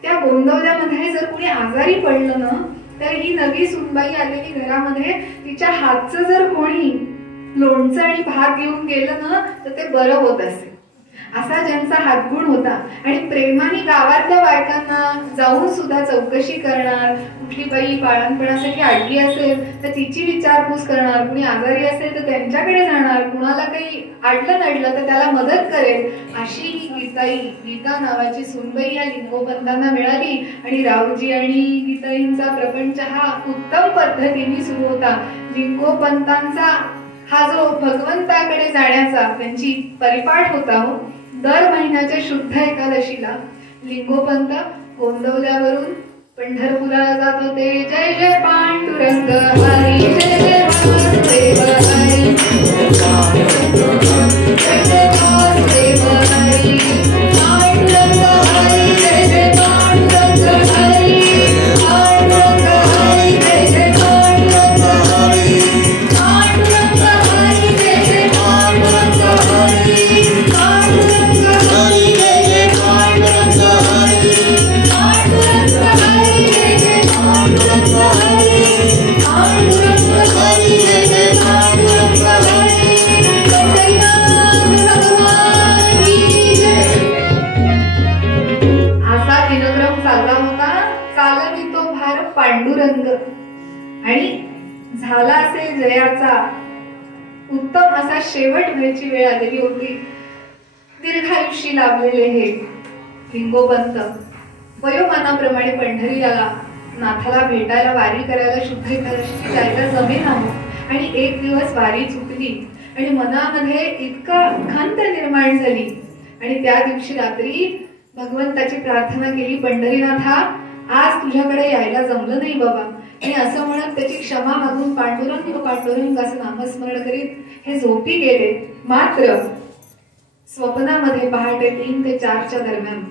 त्या गोंदवल्यामध्ये जर कुणी आजारी पडलं ना तर ही नवी सुनबाई आलेली घरामध्ये तिच्या हातचं जर कोणी लोणचं आणि भात घेऊन गेलं ना तर ते बरं होत असे. असा ज्यांचा हातगुण होता. आणि प्रेमाने गावातल्या बायकांना जाऊन सुद्धा चौकशी करणार. कुठली बाई बाळणपणासाठी आडली असेल तर तिची विचारपूस करणार. कुणी आजारी असेल तर त्यांच्याकडे जाणार. कुणाला काही आडलं नडलं तर त्याला मदत करेल. अशी ही गीताई, गीता नावाची सुनबाई या लिंगोपंतांना मिळाली. आणि रावजी आणि गीताईंचा प्रपंच हा उत्तम पद्धतीने सुरू होता. लिंगोपंतांचा हा जो भगवंताकडे जाण्याचा त्यांची परिपाठ होता हो. दर महिन्याच्या शुद्ध एकादशीला लिंगोपंत गोंदवल्यावरून पंढरपुराला जात होते. जय जय पांडुरंग हरी, जय जय वासुदेव हरी, जय जय वासुदेव हरी, पांडुरंग हरी, जय जय पांडुरंग हरी, पांडुरंग हरी, जय जय पांडुरंग हरी, पांडुरंग हरी, जय जय पांडुरंग हरी, पांडुरंग हरी, जय जय पांडुरंग हरी, पांडुरंग हरी, जय जय पांडुरंग रंग आणि झाला असेल जयाचा उत्तम असा शेवट व्हायची वेळ आलेली होती. दीर्घायुष्य लाभलेले हे लिंगोपंत वयोमानाप्रमाणे पंढरीला नाथाला भेटायला वारी करायला शुद्ध एकादशीची जायला जमेना आणि एक दिवस वारी चुकली आणि मनामध्ये इतका खंत निर्माण झाली आणि त्या दिवशी रात्री भगवंताची प्रार्थना केली, पंढरीनाथा आज तुझ्याकडे यायला जमलं नाही बाबा. आणि असं म्हणत त्याची क्षमा मागून पांडुरंग पांडुरंग असं नामस्मरण करीत हे झोपी गेले. मात्र स्वप्नामध्ये पहाटे 3 ते 4च्या दरम्यान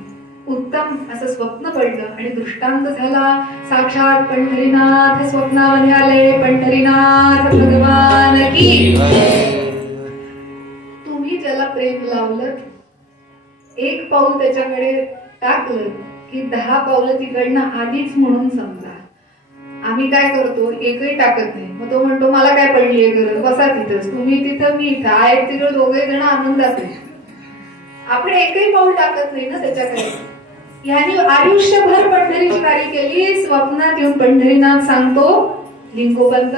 उत्तम असं स्वप्न पडलं आणि दृष्टांत झाला. साक्षात पंढरीनाथ स्वप्नामध्ये आले. पंढरीनाथ भगवान की. तुम्ही ज्याला प्रेम लावलं एक पाऊल त्याच्याकडे टाकलं की 10 पावलं तिकडनं आधीच म्हणून समजा. आम्ही काय करतो एकही टाकत नाही. मग तो म्हणतो मला काय पडलीये गरज, बसा तिथंच, तुम्ही तिथं मी इथं आहेत तिकडे दोघे जण आनंदात. आपण एकही पाऊल टाकत नाही ना त्याच्याकडे. यांनी आयुष्यभर पंढरीची वारी केली. स्वप्नात येऊन पंढरीनाथ सांगतो लिंगोपंत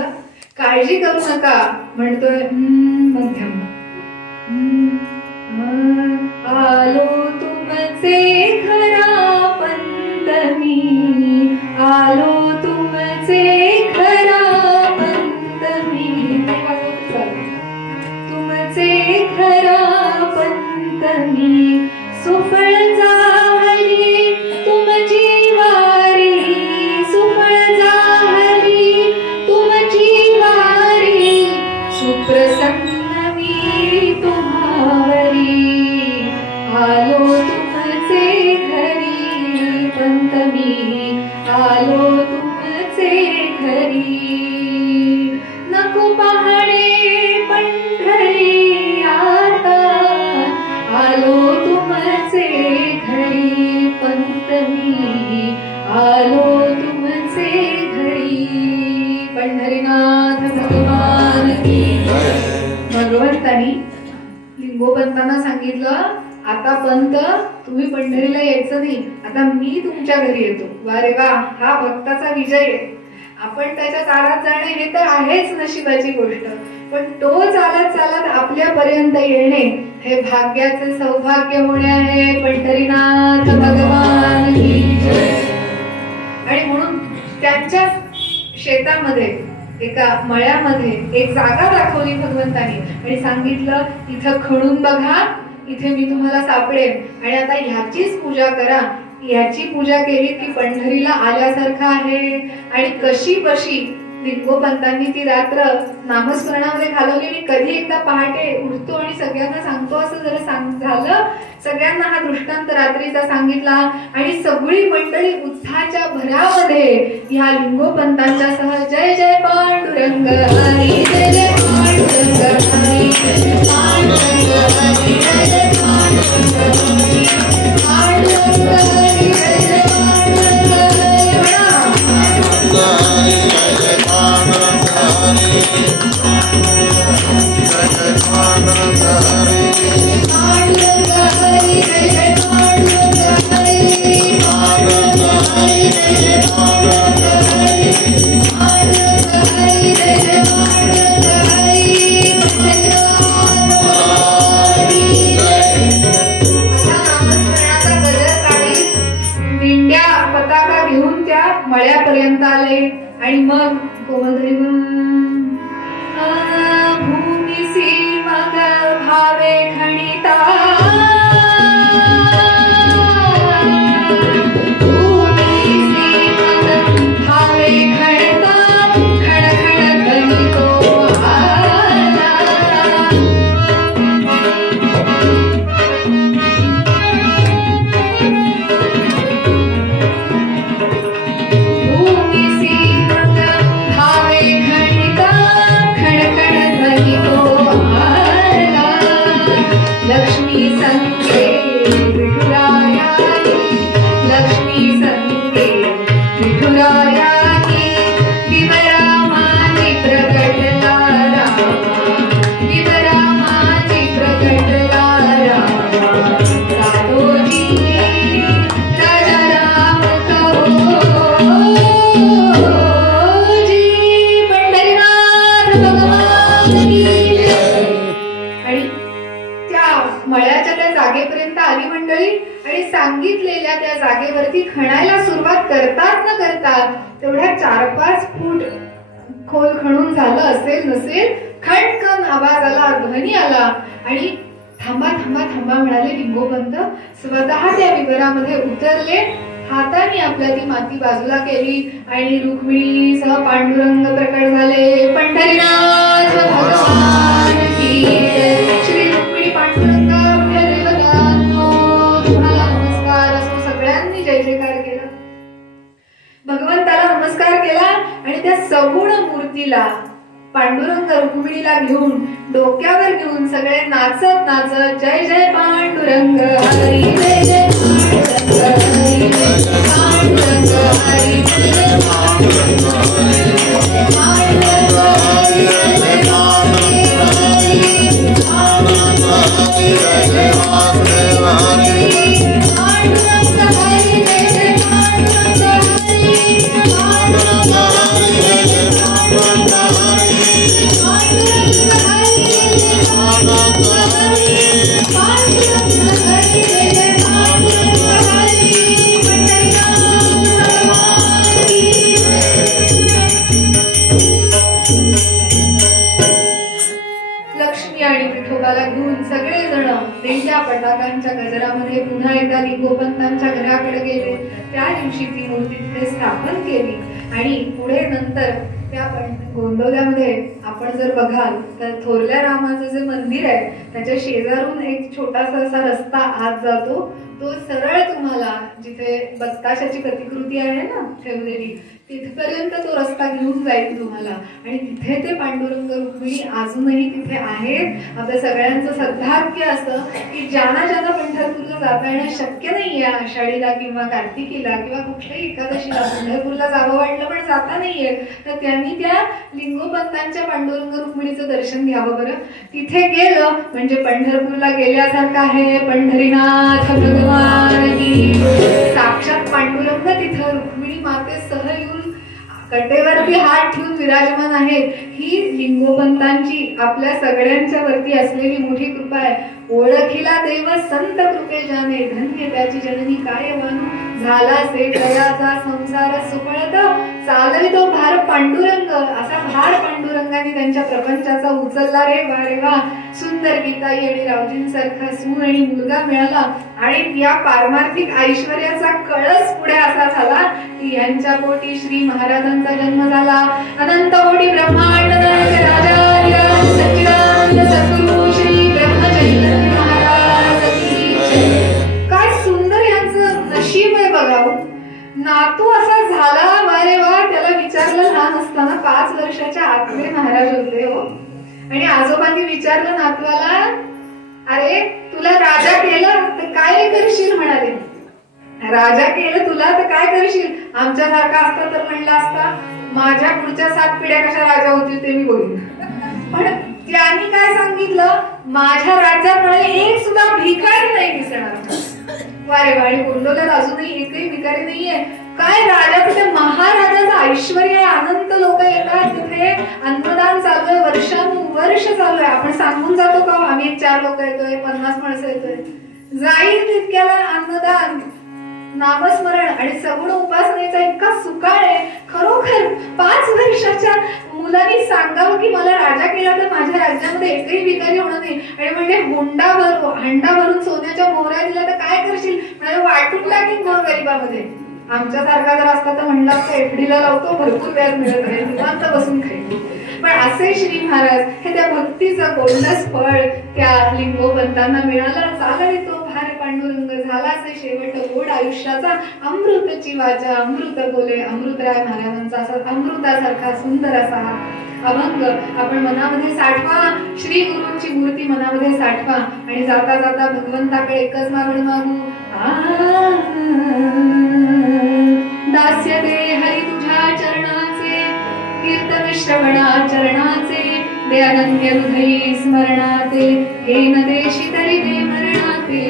काळजी करू नका म्हणतोय. मध्यम आलो तुमचे खरा पंत मी, आलो तुमचे खरा पंत मी, तुमचे खरा पंत मी, सुफळ जाहली तुमची वारी, सुफळ जाहली तुमची वारी, सुप्रसन्न मी तुम्हावरी, आलो तुमचे घरी पंत मी, आलो तुमचे घरी. नको पहाणे पंढरी आता, आलो तुमचे घरी पंत मी, आलो तुमचे घरी. पंढरीनाथ भगवान की. भगवंतानी लिंगोपंतांना सांगितलं आता पंत तुम्ही पंढरीला यायचं नाही, आता मी तुमच्या घरी येतो. वा रे वा, हा भक्ताचा विजय आहे. आपण त्याच्या दारात जाणे हे तर आहेच नशिबाची गोष्ट, पण तो चालत चालत आपल्यापर्यंत येणे हे भाग्याचे सौभाग्य होणे आहे. पंढरीनाथ भगवान की जय. आणि म्हणून त्यांच्या शेतामध्ये एका मळ्यामध्ये एक जागा दाखवली भगवंतानी आणि सांगितलं इथं खणून बघा, इथे मी तुम्हाला सापडेन आणि आता ह्याचीच पूजा करा. ह्याची पूजा केली की पंढरीला आल्यासारखं आहे. आणि कशी बशी लिंगोपंतांनी ती रात्र नामस्मरणामध्ये घालवली. आणि कधी एकदा पहाटे उठतो आणि सगळ्यांना सांगतो असं जरा झालं. सगळ्यांना हा दृष्टांत रात्रीचा सांगितला आणि सगळी मंडळी उत्साहाच्या भरामध्ये ह्या लिंगोपंतांच्या सह जय जय पांडुरंग हरी, जय जय पांडुरंग हरी, पांडुरंग हरी, जय जय पांडुरंग हरी, पांडुरंग हरी, जय जय पांडुरंग हरी, पांडुरंग हरी, जय जय पांडुरंग हरी, जय जय पांडुरंग हरी, पांडुरंग हरी, जय जय पांडुरंग हरी, पांडुरंग हरी, जय जय पांडुरंग हरी, पांडुरंग हरी, जय जय पांडुरंग हरी, नामस्मरणाचा गजर काढी दिंड्या पताका घेऊन त्या मळ्यापर्यंत आले. आणि मग कोमलधरी भूमिसी मग भावे खणिता, भूमिसी मग भावे खणिता, खण खण गणितो आला. भूमिसी मग भावे खणिता, खण खण गणितो आला. लक्ष्मी संगे विठुरायानी, लक्ष्मी संगे विठुरायानी, विवरामानी प्रकटला रामा, विवरामानी प्रकटला रामा. राघोजी राजा राम कहो, जागेपर्यंत आली मंडळी आणि सांगितलेल्या त्या जागेवरती खणायला सुरुवात करतात न करतात तेवढ्या 4-5 फूट खोल खणून झालं असेल नसेल, खणखण आवाज आला, ध्वनी आला आणि थांबा थांबा थांबा म्हणाले लिंगोपंत. स्वतः त्या विवरामध्ये उतरले, हाताने आपल्या ती माती बाजूला केली आणि रुक्मिणीसह पांडुरंग प्रकट झाले. पंढरीनाथ भगवान की जय. श्री रुक्मिणी पांडुरंग देवतांनो तुम्हाला नमस्कार असो. सगळ्यांनी जय जयकार केला, भगवंताला नमस्कार केला आणि त्या सगुण मूर्तीला पांडुरंग रुक्मिणीला घेऊन डोक्यावर घेऊन सगळे नाचत नाचत जय जय पांडुरंग हरी जय जय पांडुरंग हरी जय जय पांडुरंग हरी जय जय पांडुरंग हरी जय जय पांडुरंग हरी जय जय लक्ष्मी आणि विठोबाला घेऊन सगळेजण त्यांच्या पटाकांच्या गजरामध्ये पुन्हा एकदा लिंगोपंतांच्या घराकडे गेले. त्या दिवशी ती मूर्ती तिथे स्थापन केली आणि पुढे नंतर त्या गोंदवल्यामध्ये आपण जर बघाल तर थोरल्या रामाचं जे मंदिर आहे त्याच्या शेजारून एक छोटासा असा रस्ता आत जातो. तो सरळ तुम्हाला जिथे बत्ताशाची प्रतिकृती आहे ना ठेवलेली तिथपर्यंत तो रस्ता घेऊन जाईल तुम्हाला आणि तिथे ते पांडुरंग रुक्मिणी अजूनही तिथे आहेत. आपल्या सगळ्यांचं सद्भाग्य असं की ज्यांना ज्यांना पंढरपूरला जाता येणं शक्य नाहीये आषाढीला किंवा कार्तिकीला किंवा कुठल्याही एकादशीला पंढरपूरला जावं वाटलं पण जाता नाहीये तर त्यांनी त्या लिंगोपंतांच्या पांडुरंग रुक्मिणीचं दर्शन घ्यावं. बरं तिथे गेलं म्हणजे पंढरपूरला गेल्यासारखं आहे. पंढरीनाथ भगवान की साक्षात पांडुरंग तिथं रुक्मिणी मातेसह येऊन कटेवरती हात ठेवून विराजमान आहेत. ही लिंगोपंतांची आपल्या सगळ्यांच्या वरती असलेली मोठी कृपा आहे. ओळखीला देव संत कृपे जाणे, धन्य त्याची जननी काय वानू. झाला से दयाचा संसार सुपळत, चालवितो भार पांडुरंग. असा भार पांडुरंगाने त्यांच्या प्रपंचाचा उचलला रे वा रे वा. सुंदर गीताई आणि रावजींसारखा सून आणि मुलगा मिळाला आणि या पारमार्थिक ऐश्वर्याचा कळस पुढे असा झाला की यांच्या पोटी श्री महाराजांचा जन्म झाला. अनंत कोटी ब्रह्मांड राजा सच्चिदानंद सद्गुरु श्री ब्रह्मचैतन्य महाराज की जय. काय सुंदर यांचं नशीब आहे बघावं. नातू असा झाला वारे वा. त्याला विचारलं लहान असताना 5 वर्षाच्या आतले महाराज होते हो आणि आजोबांनी विचारलं नातवाला अरे तुला राजा केलं तर काय करशील म्हणाले. राजा केलं तुला तर काय करशील. आमच्यासारखा असता तर म्हणला असता माझ्या पुढच्या 7 पिढ्या कशा राजा होतील ते मी बघीन. पण त्यांनी काय सांगितलं माझ्या राज्यात एक सुद्धा भिकारी नाही दिसणार. वारे वारे गोंदवल्यात अजूनही एकही भिकारी नाहीये. काय राजा तिथे महाराजाचं ऐश्वर्य अनंत लोक येतात. तिथे अन्नदान चालू आहे, वर्षानुवर्ष चालू आहे. आपण सांगून जातो का आम्ही 4 लोक येतोय 50 माणसं येतोय. जाईल तितक्याला अन्नदान नामस्मरण आणि सगुण उपासनेचा इतका सुकाळ आहे. खरोखर 5 वर्षाच्या मुलांनी सांगावं की मला राजा केला तर माझ्या राज्यामध्ये एकही भिकारी होणार नाही. आणि म्हणजे हंडा भरून सोन्याच्या मोहऱ्या दिल्या तर काय करशील म्हणजे वाटून टाकीन गोरगरिबामध्ये. आमच्यासारखा जर असता तर म्हणला असता एफडीला लावतो भरपूर व्याज मिळत आहे निवांत बसून खाईल. पण असे श्री महाराज हे त्या भक्तीचं गोंडस फळ त्या लिंगोपंतांना मिळालं. चालवितो भार पांडुरंग झाला असे शेवट गोड आयुष्याचा. अमृतची वाचा अमृत बोले अमृतराय महाराजांचा असा अमृतासारखा सुंदर असा हा अभंग आपण मनामध्ये साठवा. श्री गुरूंची मूर्ती मनामध्ये साठवा आणि जाता जाता भगवंताकडे एकच मागणं मागू. दास्य दे हरी तुझ्या चरणाचे, कीर्तन श्रवणा चरणाचे, दे अनन्य हृदयी स्मरणाचे, हे न देशी तरी दे मरणाचे.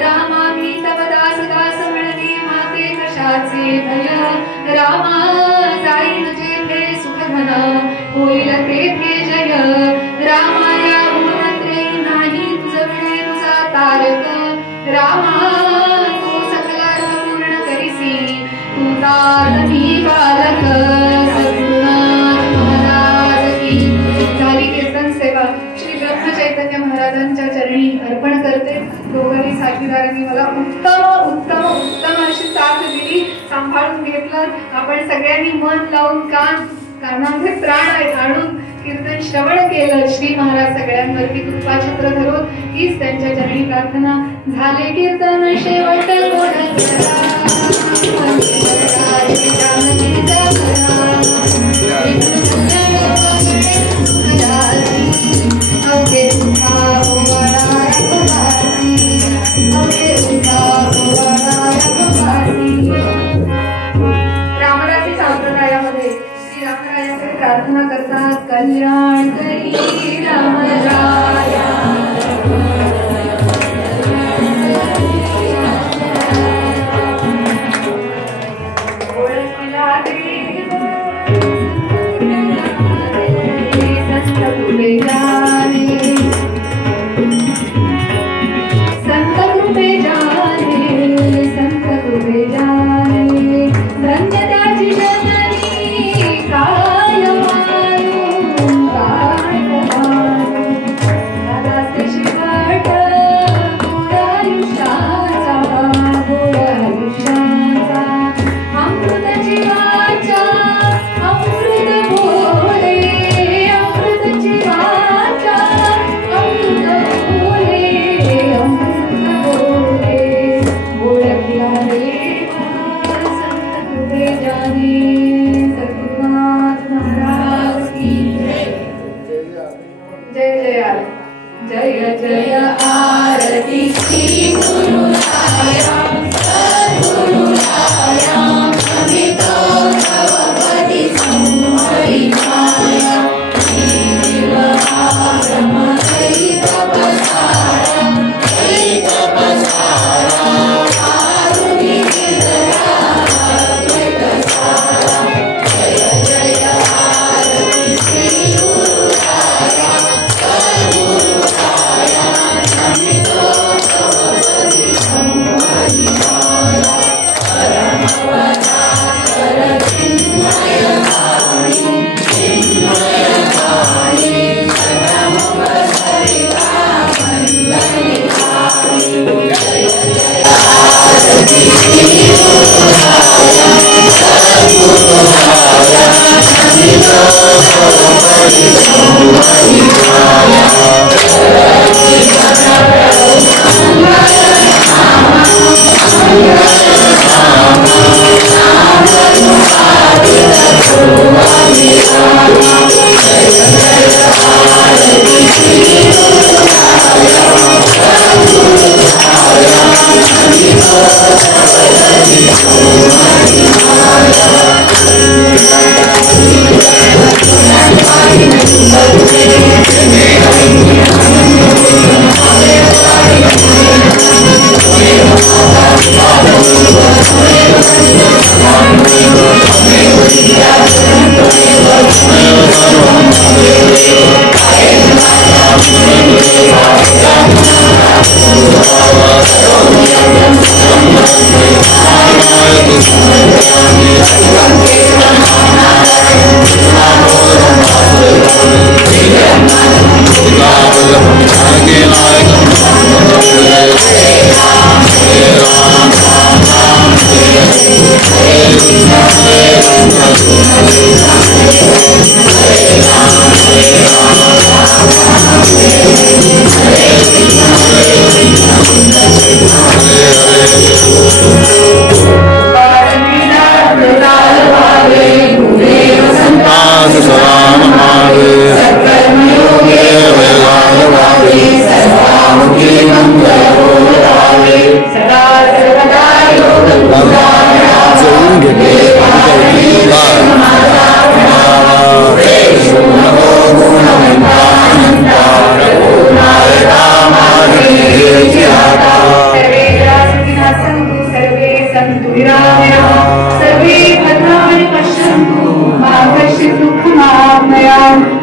रामा मी तव दास दास म्हणणे माते कशाचे भय. रामा जाईन जेथे सुख घन होईल तेथे जय. रामा या भुवनत्रे नाही तुझ विणे तुझा तारक. रामा तू सकलार्थ पूर्ण करिसी तुझा मी बालक सद्गुरुनाथ महाराज की. झाली कीर्तन सेवा श्री ब्रह्म चैतन्य महाराजांच्या चरणी अर्पण करते. दोघांनी साथीदारांनी मला उत्तम उत्तम उत्तम अशी साथ दिली, सांभाळून घेतलं. आपण सगळ्यांनी मन लावून कानामध्ये प्राण आणून कीर्तन श्रवण केलं. श्री महाराज सगळ्यांवरती कृपा छत्र धरून हीच त्यांच्या चरणी प्रार्थना. झाले कीर्तन शेवट रामराजी संप्रदायामध्ये श्री रामरायाकडे प्रार्थना करतात. कल्याण करी रामराया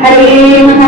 हरे